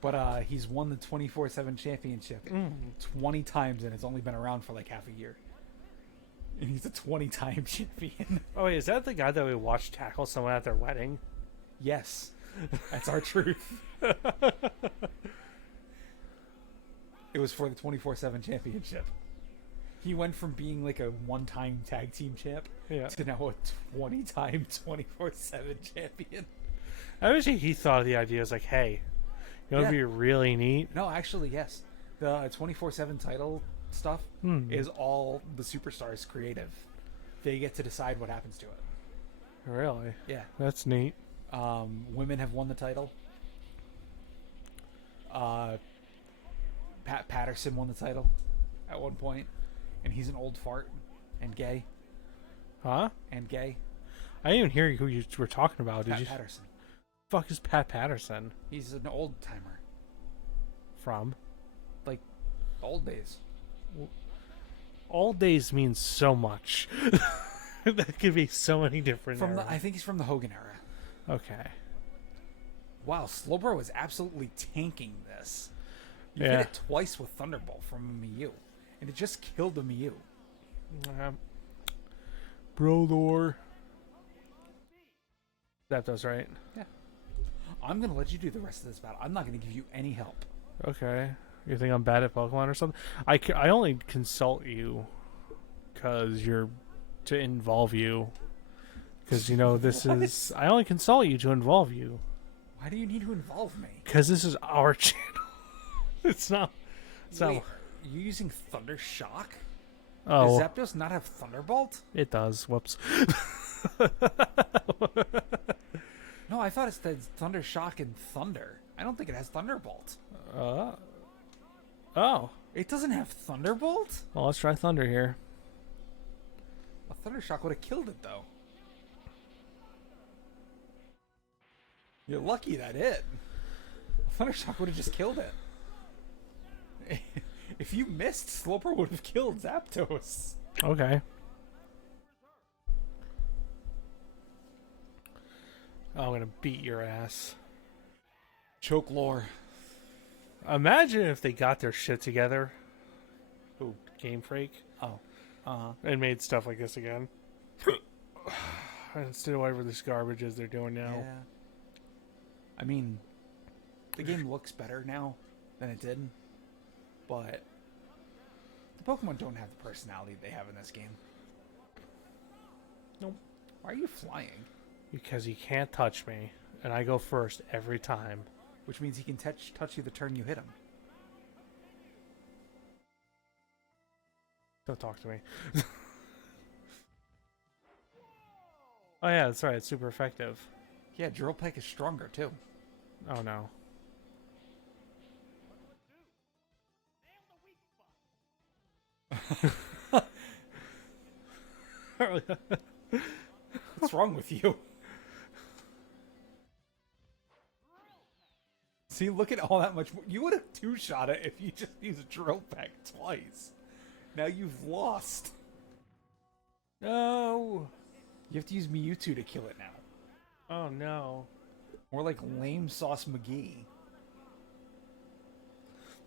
But he's won the 24/7 championship 20 times, and it's only been around for like half a year. And he's a 20-time champion. Oh wait, is that the guy that we watched tackle someone at their wedding? Yes, that's our truth. It was for the 24/7 championship. He went from being like a one-time tag team champ Yeah. to now a 20-time 24/7 champion. I wish he thought of the idea as like, hey, you know, Yeah. it'd be really neat. No, actually, yes. The 24/7 title stuff is all the superstars' creative. They get to decide what happens to it. Really? Yeah. That's neat. Women have won the title. Pat Patterson won the title at one point, and he's an old fart and gay Huh? and gay. I didn't even hear who you were talking about. Did Pat you? Patterson. Fuck is Pat Patterson He's an old timer, from? like the old days. All days means so much. That could be so many different. From eras. I think he's from the Hogan era. Okay. Wow, Slowbro was absolutely tanking this. You Yeah. hit it twice with Thunderbolt from a Mew, and it just killed a Mew. Brolor. That does right. I'm gonna let you do the rest of this battle. I'm not gonna give you any help. Okay. You think I'm bad at Pokemon or something? I only consult you because you're to involve you. Because, you know, this What? is... I only consult you to involve you. Why do you need to involve me? Because this is our channel. It's not... Wait, are you using Thunder Shock? Oh, Does Zapdos not have Thunderbolt? it does. Whoops. No, I thought it said Thunder Shock and Thunder. I don't think it has Thunderbolt. Oh. It doesn't have Thunderbolt? Well, let's try Thunder here. A Thunder Shock would have killed it, though. You're lucky that it. A Thunder Shock would have just killed it. If you missed, Slowbro would have killed Zapdos. Okay. Oh, I'm gonna beat your ass. Choke lore. Imagine if they got their shit together Who? Game Freak. Oh. Uh-huh. And made stuff like this again. Instead of whatever this garbage is they're doing now. Yeah. I mean, the game looks better now than it did, but the Pokemon don't have the personality they have in this game. Nope. Why are you flying? Because he can't touch me, and I go first every time. Which means he can touch you the turn you hit him. Don't talk to me. Oh yeah, that's right. It's super effective. Yeah, Drill Peck is stronger too. Oh no. What's wrong with you? See, look at all that much more. You would have two-shot it if you just used Drill Peck twice. Now you've lost. No. You have to use Mewtwo to kill it now. Oh no. More like Lame Sauce McGee.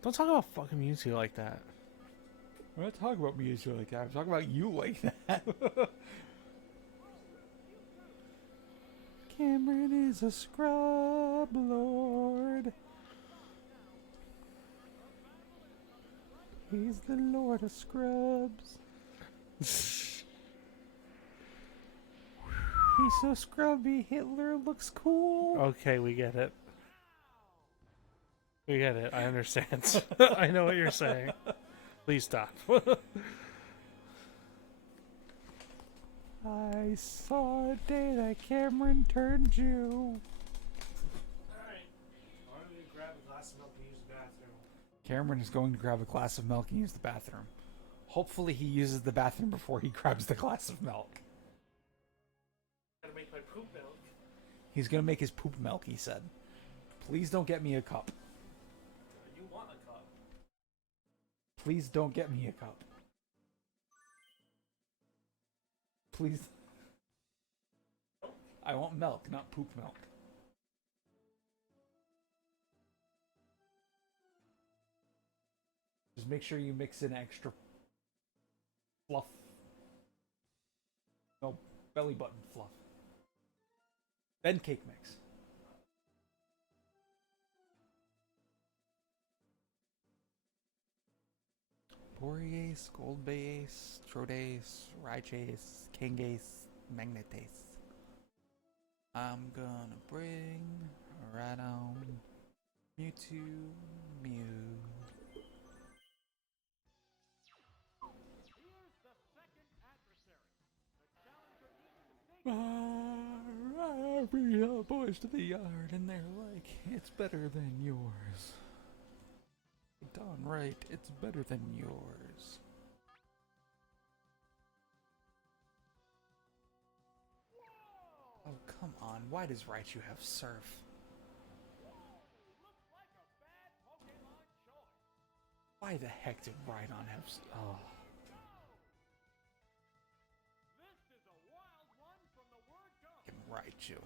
Don't talk about fucking Mewtwo like that. I'm not talking about Mewtwo like that. I'm talking about you like that. Cameron is a scrub lord. He's the Lord of Scrubs. He's so scrubby, Hitler looks cool. Okay, we get it. We get it. I understand. I know what you're saying. Please stop. I saw a day that Cameron turned Jew. Alright. Why don't we grab a glass of milk and use the bathroom? Cameron is going to grab a glass of milk and use the bathroom. Hopefully he uses the bathroom before he grabs the glass of milk. Gotta make my poop milk. He's going to make his poop milk, he said. Please don't get me a cup. You want a cup? Please don't get me a cup. Please. I want milk, not poop milk. Just make sure you mix in extra fluff. No, belly button fluff. Then cake mix. Boreas, Goldbase, Trodace, Raichase, Kangace, Magnetes. I'm gonna bring Radon, Mewtwo, Mew. I bring the boys to the yard and they're like, it's better than yours. Darn right, it's better than yours. Oh, come on. Why does Raichu have Surf? Why the heck did Rhydon have... Oh. Fucking Raichu.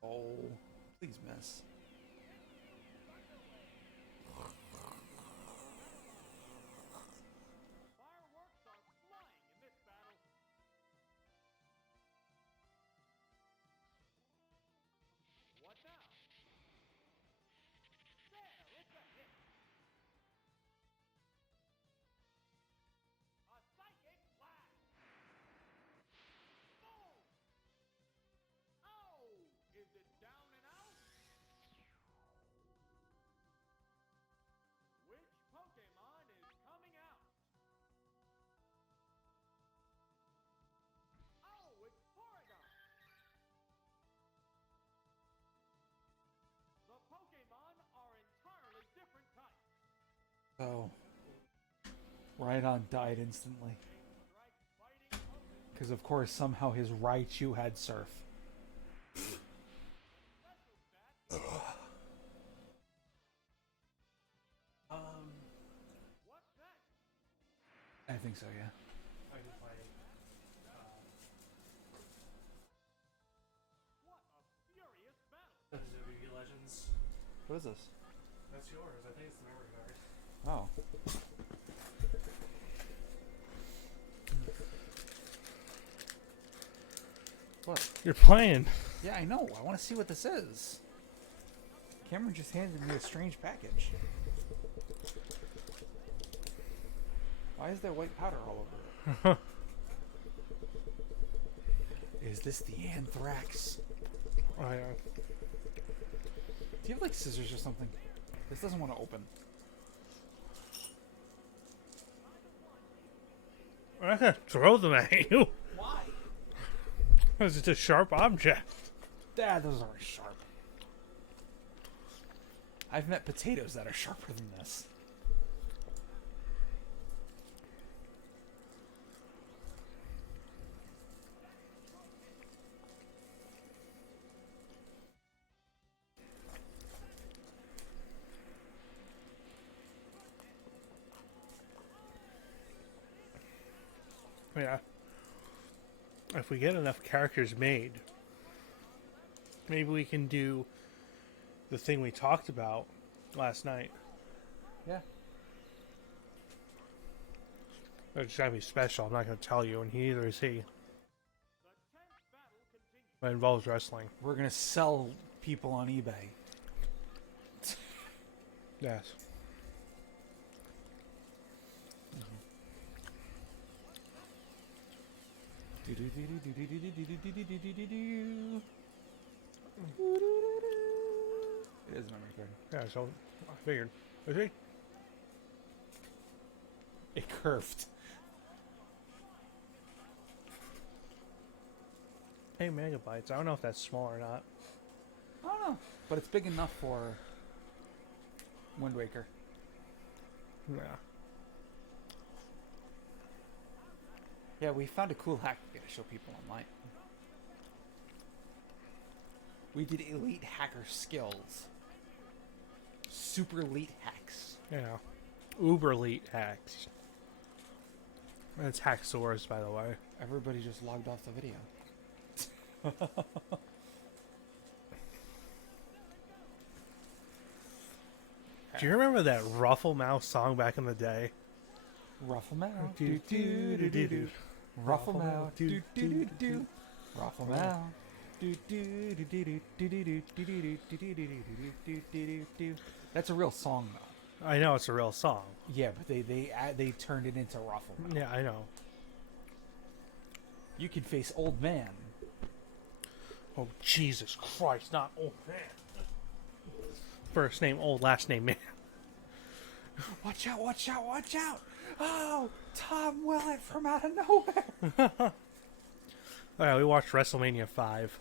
Oh, please miss. Oh. Rhydon died instantly. Because, of course, somehow his Raichu had Surf. I think so, yeah. I can play. WWE Legends. What is this? That's yours. I think it's the memory card. Oh. What? You're playing. Yeah, I know. I want to see what this is. Cameron just handed me a strange package. Why is there white powder all over it? Is this the anthrax? Oh, yeah. Do you have like scissors or something? This doesn't want to open. I'm not gonna throw them at you. Why? Because it's a sharp object. Dad, those aren't sharp. I've met potatoes that are sharper than this. Yeah. If we get enough characters made, maybe we can do the thing we talked about last night. Yeah. It's gotta be special. I'm not gonna tell you, and neither is he. It involves wrestling. We're gonna sell people on eBay. Yes. It is memory card. Yeah, so I figured. Is he? It curved. 8 megabytes. I don't know if that's small or not. I don't know, but it's big enough for Wind Waker. Yeah. Yeah, we found a cool hack we gotta show people online. We did elite hacker skills. Super elite hacks. Yeah. Uber elite hacks. That's Hacksaurus, by the way. Everybody just logged off the video. Do you remember that Ruffle Mouse song back in the day? Ruffle mouth, Do, do, do, do, do. Ruffle mouth, do do do do. Ruffle mouth, do do do do do do do do do do do do do do do. That's a real song, though. I know it's a real song. Yeah, but they turned it into Ruffle Mouth. Yeah, I know. You can face Old Man. Oh, Jesus Christ, not old man. First name old, last name man. Watch out! Watch out! Watch out! Oh, Tom Willett from out of nowhere. Oh, yeah, we watched WrestleMania 5.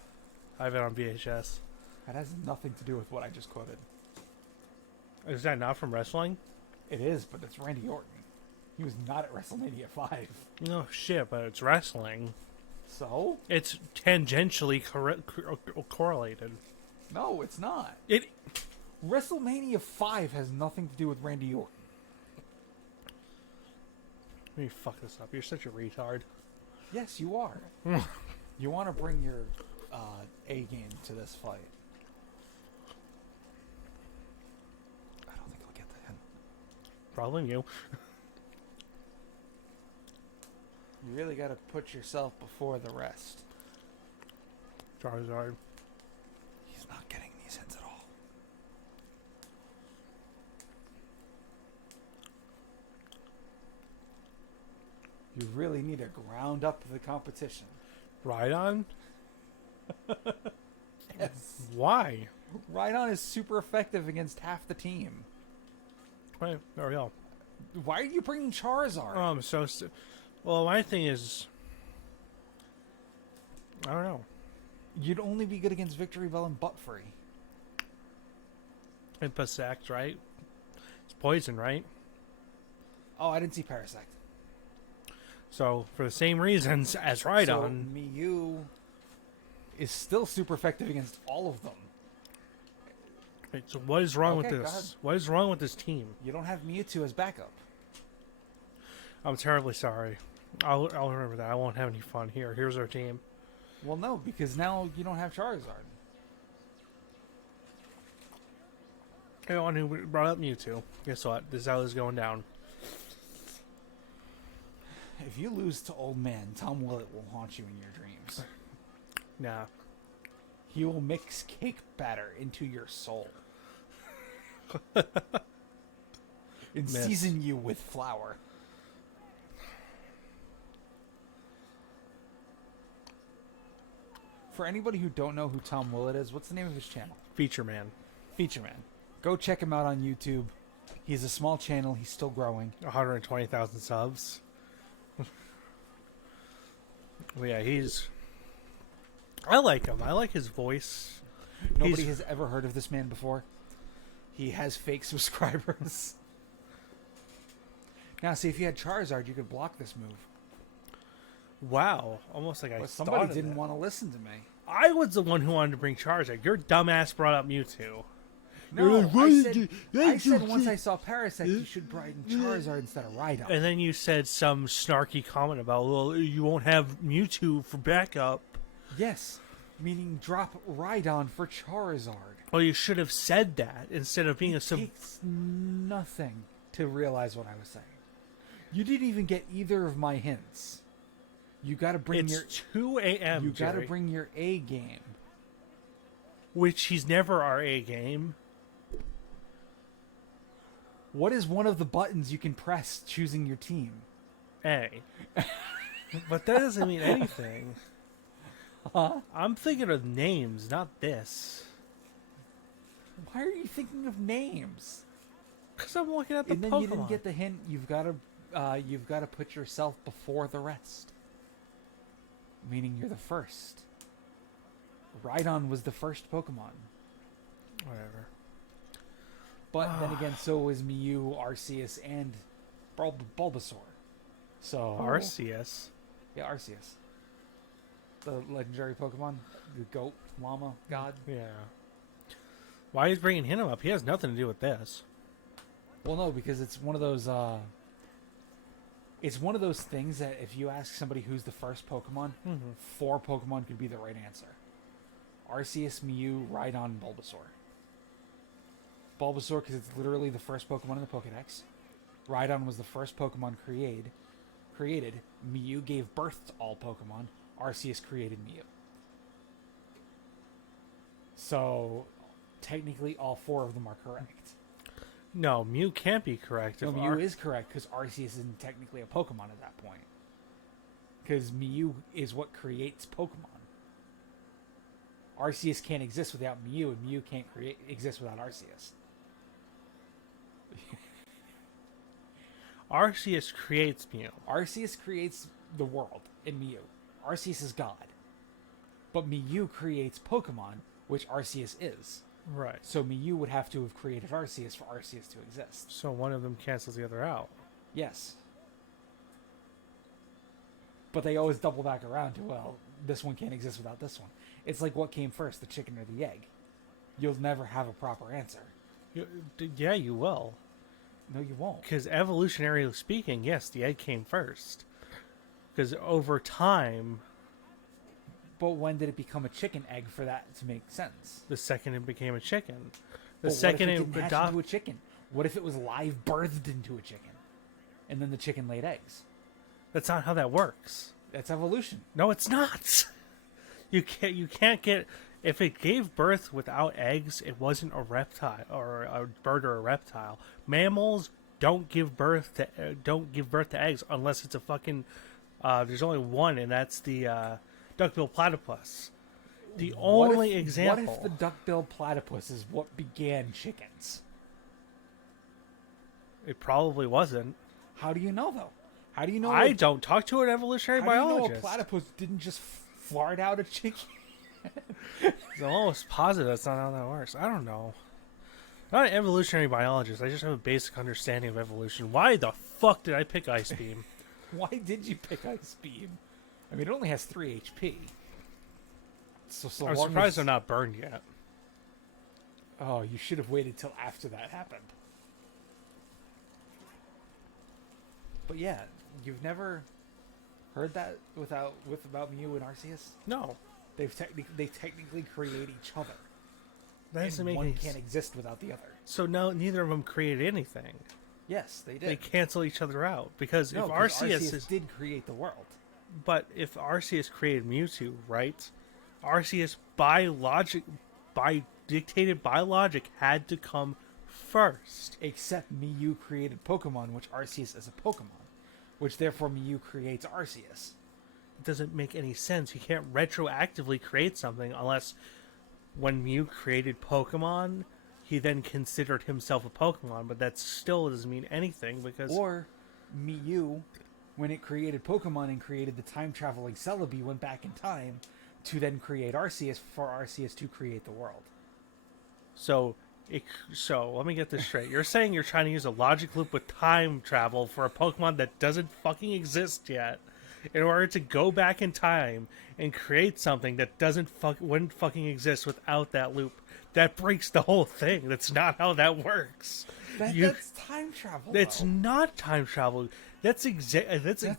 I have it on VHS. That has nothing to do with what I just quoted. Is that not from wrestling? It is, but it's Randy Orton. He was not at WrestleMania 5. No shit, but it's wrestling. So? It's tangentially correlated. No, it's not. It. WrestleMania 5 has nothing to do with Randy Orton. Let me fuck this up. You're such a retard. Yes, you are. You want to bring your A game to this fight. I don't think I'll get the hint. Probably you. You really got to put yourself before the rest. Charizard. He's not getting these hints at all. You really need to ground up the competition. Rhydon? Yes. Why? Rhydon is super effective against half the team. Right, there we go. Why are you bringing Charizard? Well, my thing is, I don't know. You'd only be good against Victory Bell and Buttfree. And Pasect, right? It's poison, right? Oh, I didn't see Parasect. So for the same reasons as Rhydon, So Mew is still super effective against all of them. wait, so what is wrong Okay, with go ahead. this? What is wrong with this team? You don't have Mewtwo as backup. I'm terribly sorry. I'll remember that. I won't have any fun here. Here's our team. Well, no, because now you don't have Charizard. Anyone who brought up Mewtwo, guess what? This is how this is going down. If you lose to Old Man, Tom Willett will haunt you in your dreams. Nah. He will mix cake batter into your soul. And Miss. season you with flour. For anybody who don't know who Tom Willett is, what's the name of his channel? Feature Man. Feature Man. Go check him out on YouTube. He's a small channel. He's still growing. 120,000 subs. Well, yeah, he's... I like him. I like his voice. Nobody He's- has ever heard of this man before. He has fake subscribers. Now, see, if you had Charizard, you could block this move. Wow. Almost like I But thought somebody of didn't that. want to listen to me. I was the one who wanted to bring Charizard. Your dumbass brought up Mewtwo. No, like, "Why did I said you once say-" I saw Parasect, you should brighten Charizard instead of Rhydon. And then you said some snarky comment about, well, you won't have Mewtwo for backup. Yes, meaning drop Rhydon for Charizard. Well, you should have said that instead of being a It sub. takes nothing to realize what I was saying. You didn't even get either of my hints. You got to bring It's your 2 a.m. you got to Jerry, bring your A game. which he's never our A game. What is one of the buttons you can press choosing your team? A. But that doesn't mean anything. Huh? I'm thinking of names, not this. Why are you thinking of names? Because I'm looking at the And then Pokemon. you didn't get the hint. You've got to put yourself before the rest. Meaning you're the first. Rhydon was the first Pokemon. Whatever. But then again, so was Mew, Arceus, and Bulbasaur. So Arceus. Yeah, Arceus. The legendary Pokemon, the goat, llama, god. Yeah. Why is bringing him up? He has nothing to do with this. Well, no, because it's one of those. It's one of those things that if you ask somebody who's the first Pokemon, Mm-hmm. 4 Pokemon could be the right answer. Arceus, Mew, Rhydon, and Bulbasaur. Bulbasaur because it's literally the first Pokemon in the Pokedex. Rhydon was the first Pokemon created. Mew gave birth to all Pokemon. Arceus created Mew. So, technically, all 4 of them are correct. No, Mew can't be correct. No, If Mew is correct because Arceus isn't technically a Pokemon at that point. Because Mew is what creates Pokemon. Arceus can't exist without Mew, and Mew can't exist without Arceus. Arceus creates Mew. Arceus creates the world in Mew. Arceus is God. But Mew creates Pokemon, which Arceus is. Right. So Mew would have to have created Arceus for Arceus to exist. So one of them cancels the other out. Yes. But they always double back around to, well, this one can't exist without this one. It's like what came first, the chicken or the egg? You'll never have a proper answer. Yeah, you will. No, you won't. Because evolutionarily speaking, yes, the egg came first. Because over time, But when did it become a chicken egg for that to make sense? the second it became a chicken. The But second what if it it didn't hatch adopted. into a chicken? What if it was live birthed into a chicken? And then the chicken laid eggs? That's not how that works. That's evolution. No, it's not. You can't get. If it gave birth without eggs, it wasn't a reptile or a bird or a reptile. Mammals don't give birth to eggs unless it's a fucking. There's only one, and that's the duck-billed platypus. The only example. What if the duck-billed platypus is what began chickens? It probably wasn't. How do you know, though? How do you know? I don't talk to an evolutionary how do you know a biologist. platypus didn't just fart out a chicken? I'm almost positive that's not how that works. I don't know. I'm not an evolutionary biologist. I just have a basic understanding of evolution. Why the fuck did I pick Ice Beam? Why did you pick Ice Beam? I mean, it only has 3 HP. So I'm long surprised as... they're not burned yet. Oh, you should have waited till after that happened. But yeah, you've never heard that about Mew and Arceus? No. They technically create each other. That doesn't And make one any can't sense. exist without the other. So no, neither of them created anything. Yes, they did. They cancel each other out because No, if 'cause Arceus did create the world. but if Arceus created Mewtwo, right? Arceus by dictated by logic had to come first. Except Mew created Pokemon, which Arceus is a Pokemon. Which therefore Mew creates Arceus. It doesn't make any sense. You can't retroactively create something unless when Mew created Pokemon, he then considered himself a Pokemon, but that still doesn't mean anything because Or Mew, when it created Pokemon and created the time-traveling Celebi, went back in time to then create Arceus for Arceus to create the world. So let me get this straight. You're saying you're trying to use a logic loop with time travel for a Pokemon that doesn't fucking exist yet in order to go back in time and create something that wouldn't fucking exist without that loop. That breaks the whole thing. That's not how that works. That's time travel. That's though. not time travel. That's That's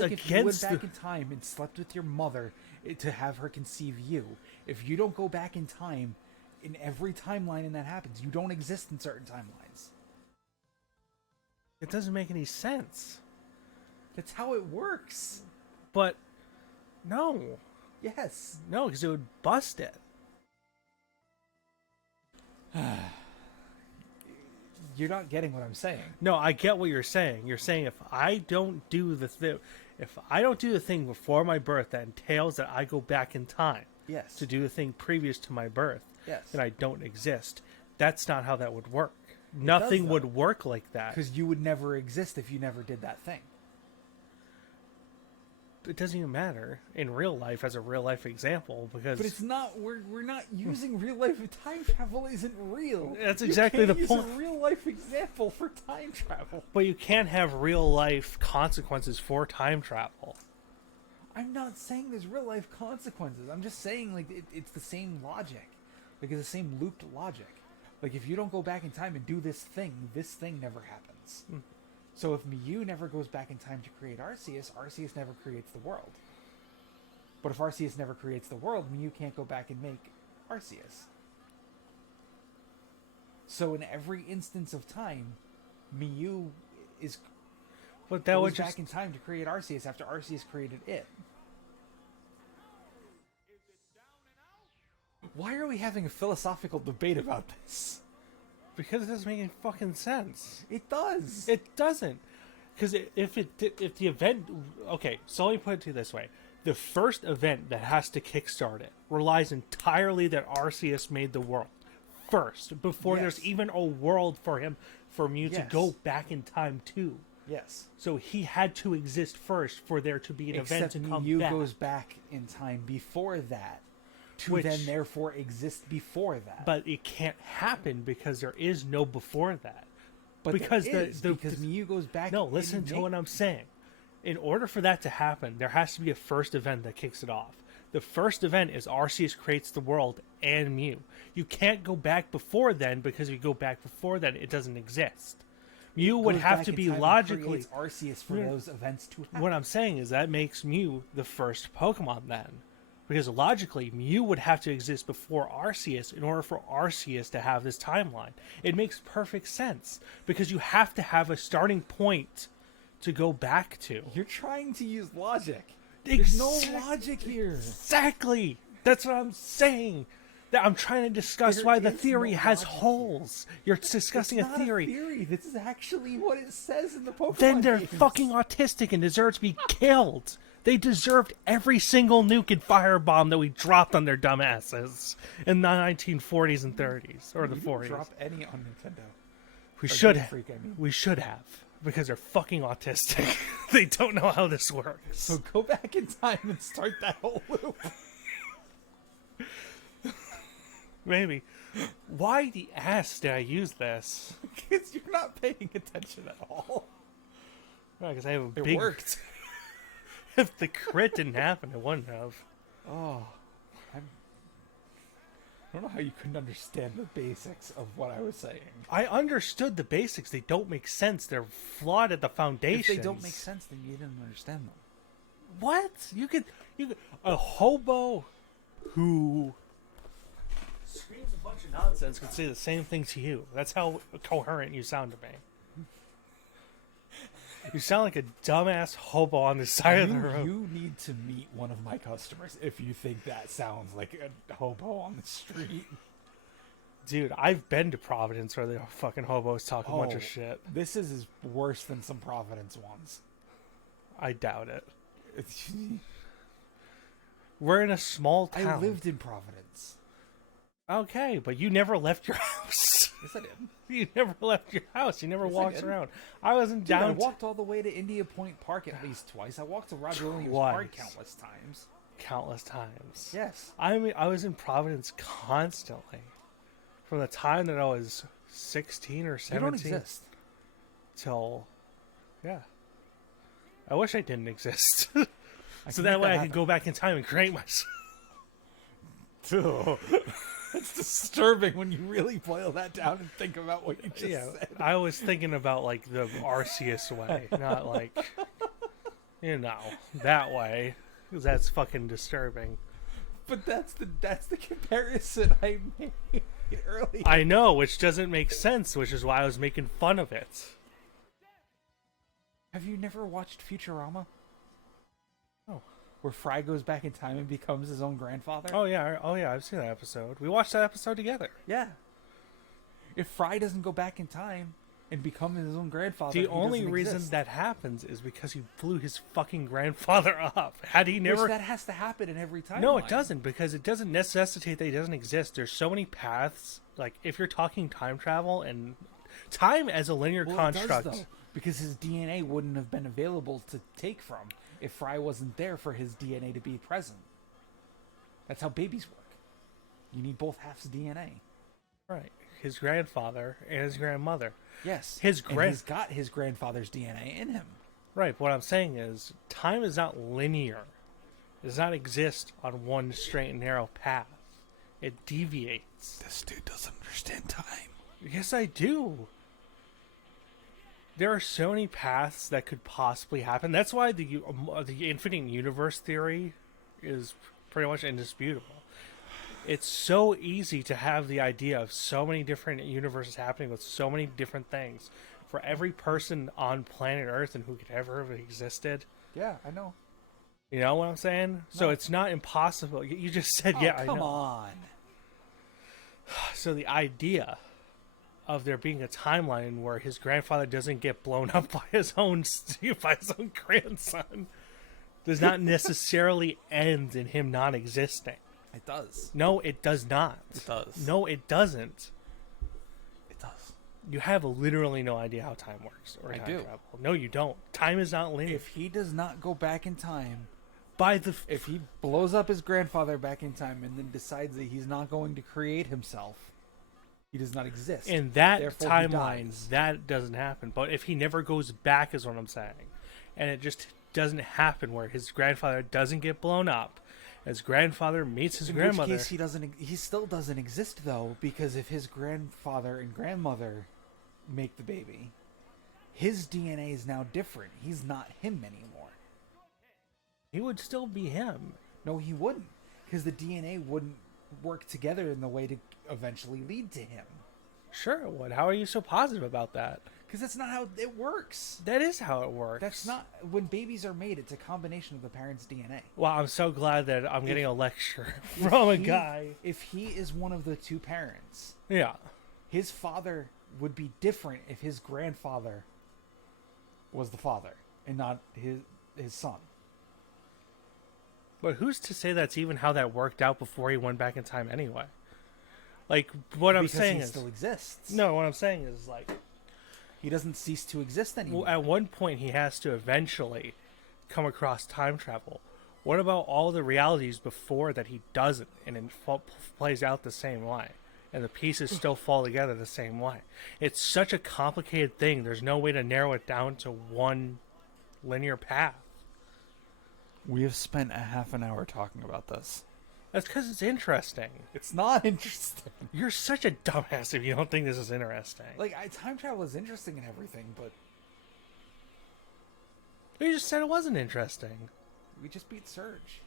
like if you went back in time and slept with your mother to have her conceive you. If you don't go back in time, in every timeline and that happens, you don't exist in certain timelines. It doesn't make any sense. That's how it works. But no, Yes. because it would bust it. You're not getting what I'm saying. No, I get what you're saying. You're saying if I don't do the thing before my birth that entails that I go back in time Yes. to do the thing previous to my birth, Yes. then I don't exist. That's not how that would work. Nothing though. would work like that. Because you would never exist if you never did that thing. It doesn't even matter in real life as a real life example because But it's not. We're not using real life. Time travel isn't real. That's You exactly can't the use point. A real life example for time travel. But you can't have real life consequences for time travel. I'm not saying there's real life consequences. I'm just saying like it's the same logic, like it's the same looped logic. Like if you don't go back in time and do this thing never happens. So if Mew never goes back in time to create Arceus, Arceus never creates the world. But if Arceus never creates the world, Mew can't go back and make Arceus. So in every instance of time, Mew But that would goes back just in time to create Arceus after Arceus created it. Why are we having a philosophical debate about this? because it doesn't make any fucking sense. It does. It doesn't. Because if the event... Okay, so let me put it to you this way. The first event that has to kickstart it relies entirely that Arceus made the world first, before Yes. there's even a world for Mew to Yes. go back in time to. Yes. So he had to exist first for there to be an event Except to come Mew back. goes back in time before that, to Which- then therefore exist before that. But it can't happen because there is no before that. But because there is, the because Mew goes back. No, listen to what I'm saying. In order for that to happen, there has to be a first event that kicks it off. The first event is Arceus creates the world and Mew. You can't go back before then because if you go back before then, it doesn't exist. Mew would Goes have back to in be time and logically. creates Arceus for Yeah. those events to happen. What I'm saying is that makes Mew the first Pokemon then. Because logically, Mew would have to exist before Arceus in order for Arceus to have this timeline. It makes perfect sense. Because you have to have a starting point to go back to. You're trying to use logic. There's no Exact- logic here. Exactly! That's what I'm saying! That I'm trying to discuss There why the is theory no has logic holes. You're discussing It's a not theory. This is actually what it says in the Pokemon Then they're games. fucking autistic and deserve to be killed. They deserved every single nuke and firebomb that we dropped on their dumb asses in the 1940s and 30s or the You can 40s. drop any on Nintendo. We or should Game have. Freak, I mean. We should have because they're fucking autistic. They don't know how this works. So go back in time and start that whole loop. Maybe. Why the ass did I use this? Because you're not paying attention at all. Because I have a It big. worked. If the crit didn't happen, it wouldn't have. Oh, I don't know how you couldn't understand the basics of what I was saying. I understood the basics. They don't make sense. They're flawed at the If foundation. they don't make sense, then you didn't understand them. What? You could a hobo who screams a bunch of nonsense could say the same thing to you. That's how coherent you sound to me. You sound like a dumbass hobo on the side of the road. You need to meet one of my customers if you think that sounds like a hobo on the street. Dude, I've been to Providence where the fucking hobos talk a bunch of shit. This is worse than some Providence ones. I doubt it. We're in a small town. I lived in Providence. Okay, but you never left your house. Yes, I did. You never left your house. You never Yes, I walked did. around. I was in Dude, I downtown walked all the way to India Point Park at least twice. I walked to Roger Williams Twice. Park countless times. countless times. Yes. I mean, I was in Providence constantly. From the time that I was 16 or You 17 don't exist. till, yeah. I wish I didn't exist. I So can that make way I happen. could go back in time and create myself. It's disturbing when you really boil that down and think about what you just Yeah, said. I was thinking about like the Arceus way, not like, that way. 'Cause that's fucking disturbing. But that's the comparison I made earlier. I know, which doesn't make sense, which is why I was making fun of it. Have you never watched Futurama? Oh. Where Fry goes back in time and becomes his own grandfather? Oh yeah, I've seen that episode. We watched that episode together. Yeah. If Fry doesn't go back in time and become his own grandfather, The he only doesn't reason exist. that happens is because he blew his fucking grandfather up. Had he never... Which that has to happen in every time. No, it doesn't, because it doesn't necessitate that he doesn't exist. There's so many paths. Like, if you're talking time travel and time as a linear construct... It does, though, because his DNA wouldn't have been available to take from if Fry wasn't there for his DNA to be present. That's how babies work. You need both halves of DNA. Right. His grandfather and his grandmother. Yes. His and he's got his grandfather's DNA in him. Right. What I'm saying is, time is not linear. It does not exist on one straight and narrow path. It deviates. This dude doesn't understand time. Yes, I do. There are so many paths that could possibly happen. That's why the infinite universe theory is pretty much indisputable. It's so easy to have the idea of so many different universes happening with so many different things. For every person on planet Earth and who could ever have existed. Yeah, I know. You know what I'm saying? So No. it's not impossible. You just said, Oh, yeah, I know. come on. So the idea of there being a timeline where his grandfather doesn't get blown up by his own grandson does not necessarily end in him non-existing. It does. No, it does not. It does. No, it doesn't. It does. You have literally no idea how time works or I time do. travel. No, you don't. Time is not linear. If he does not go back in time, By the if he blows up his grandfather back in time and then decides that he's not going to create himself, he does not exist. in that Therefore, he timeline, dies. that doesn't happen. But if he never goes back, is what I'm saying, and it just doesn't happen where his grandfather doesn't get blown up, his grandfather meets his In grandmother. which case he still doesn't exist though, because if his grandfather and grandmother make the baby, his DNA is now different. He's not him anymore. He would still be him. No, he wouldn't, because the DNA wouldn't work together in the way to eventually lead to him. Sure, it would. How are you so positive about that? Because that's not how it works. That is how it works. That's not when babies are made. It's a combination of the parents' DNA. Well, I'm so glad that I'm getting a lecture from a guy. If he is one of the two parents, Yeah. his father would be different if his grandfather was the father and not his son. But who's to say that's even how that worked out before he went back in time anyway? Like, what I'm Because saying he is... still exists. No, what I'm saying is, like... He doesn't cease to exist anymore. Well, at one point, he has to eventually come across time travel. What about all the realities before that he doesn't, and it plays out the same way, and the pieces still fall together the same way? It's such a complicated thing. There's no way to narrow it down to one linear path. We have spent a half an hour talking about this. That's because it's interesting. It's not interesting. You're such a dumbass if you don't think this is interesting. Like, time travel is interesting and everything, but You just said it wasn't interesting. we just beat Surge.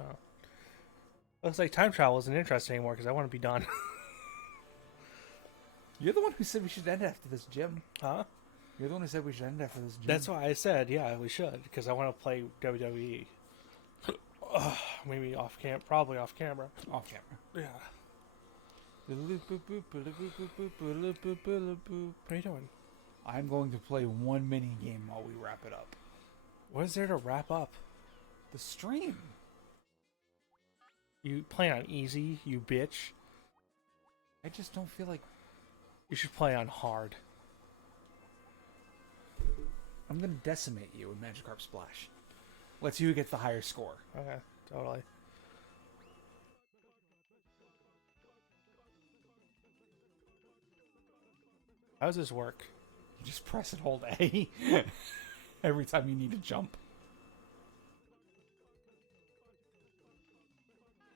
Oh. Looks like time travel isn't interesting anymore because I want to be done. You're the one who said we should end after this gym. Huh? You're the one who said we should end after this gym. That's why I said, yeah, we should, because I want to play WWE. Maybe off cam, probably off camera. off camera. Yeah. What are you doing? I'm going to play one mini game while we wrap it up. What is there to wrap up? The stream. You play on easy, you bitch. I just don't feel like You should play on hard. I'm gonna decimate you in Magikarp Splash. Let's see who gets the higher score. Okay, totally. How does this work? You just press and hold A every time you need to jump.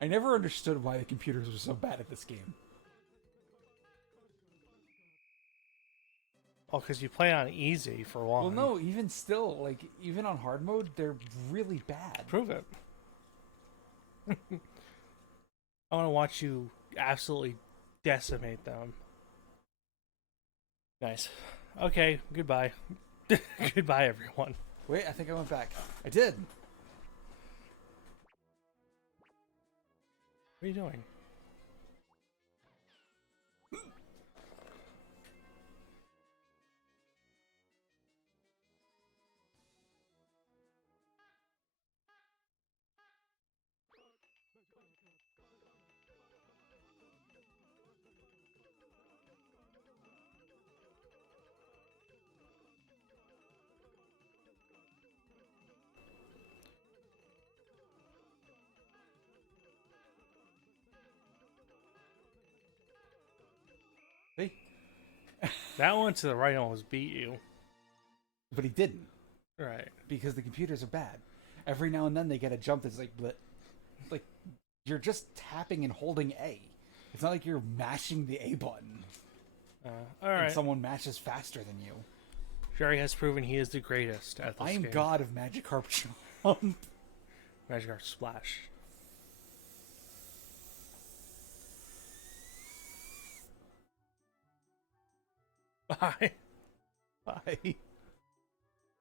I never understood why the computers were so bad at this game. Oh, because you play on easy for one. Well, no, even still, like, even on hard mode, they're really bad. Prove it. I want to watch you absolutely decimate them. Nice. Okay, goodbye. Goodbye, everyone. Wait, I think I went back. I did. What are you doing? See? That one to the right almost beat you. But he didn't, Right. because the computers are bad. Every now and then they get a jump that's like, bleh. Like, you're just tapping and holding A. It's not like you're mashing the A button. All right. And someone mashes faster than you. Jerry has proven he is the greatest at this I am game. God of Magikarp Jump. Magikarp Splash. Bye. Bye.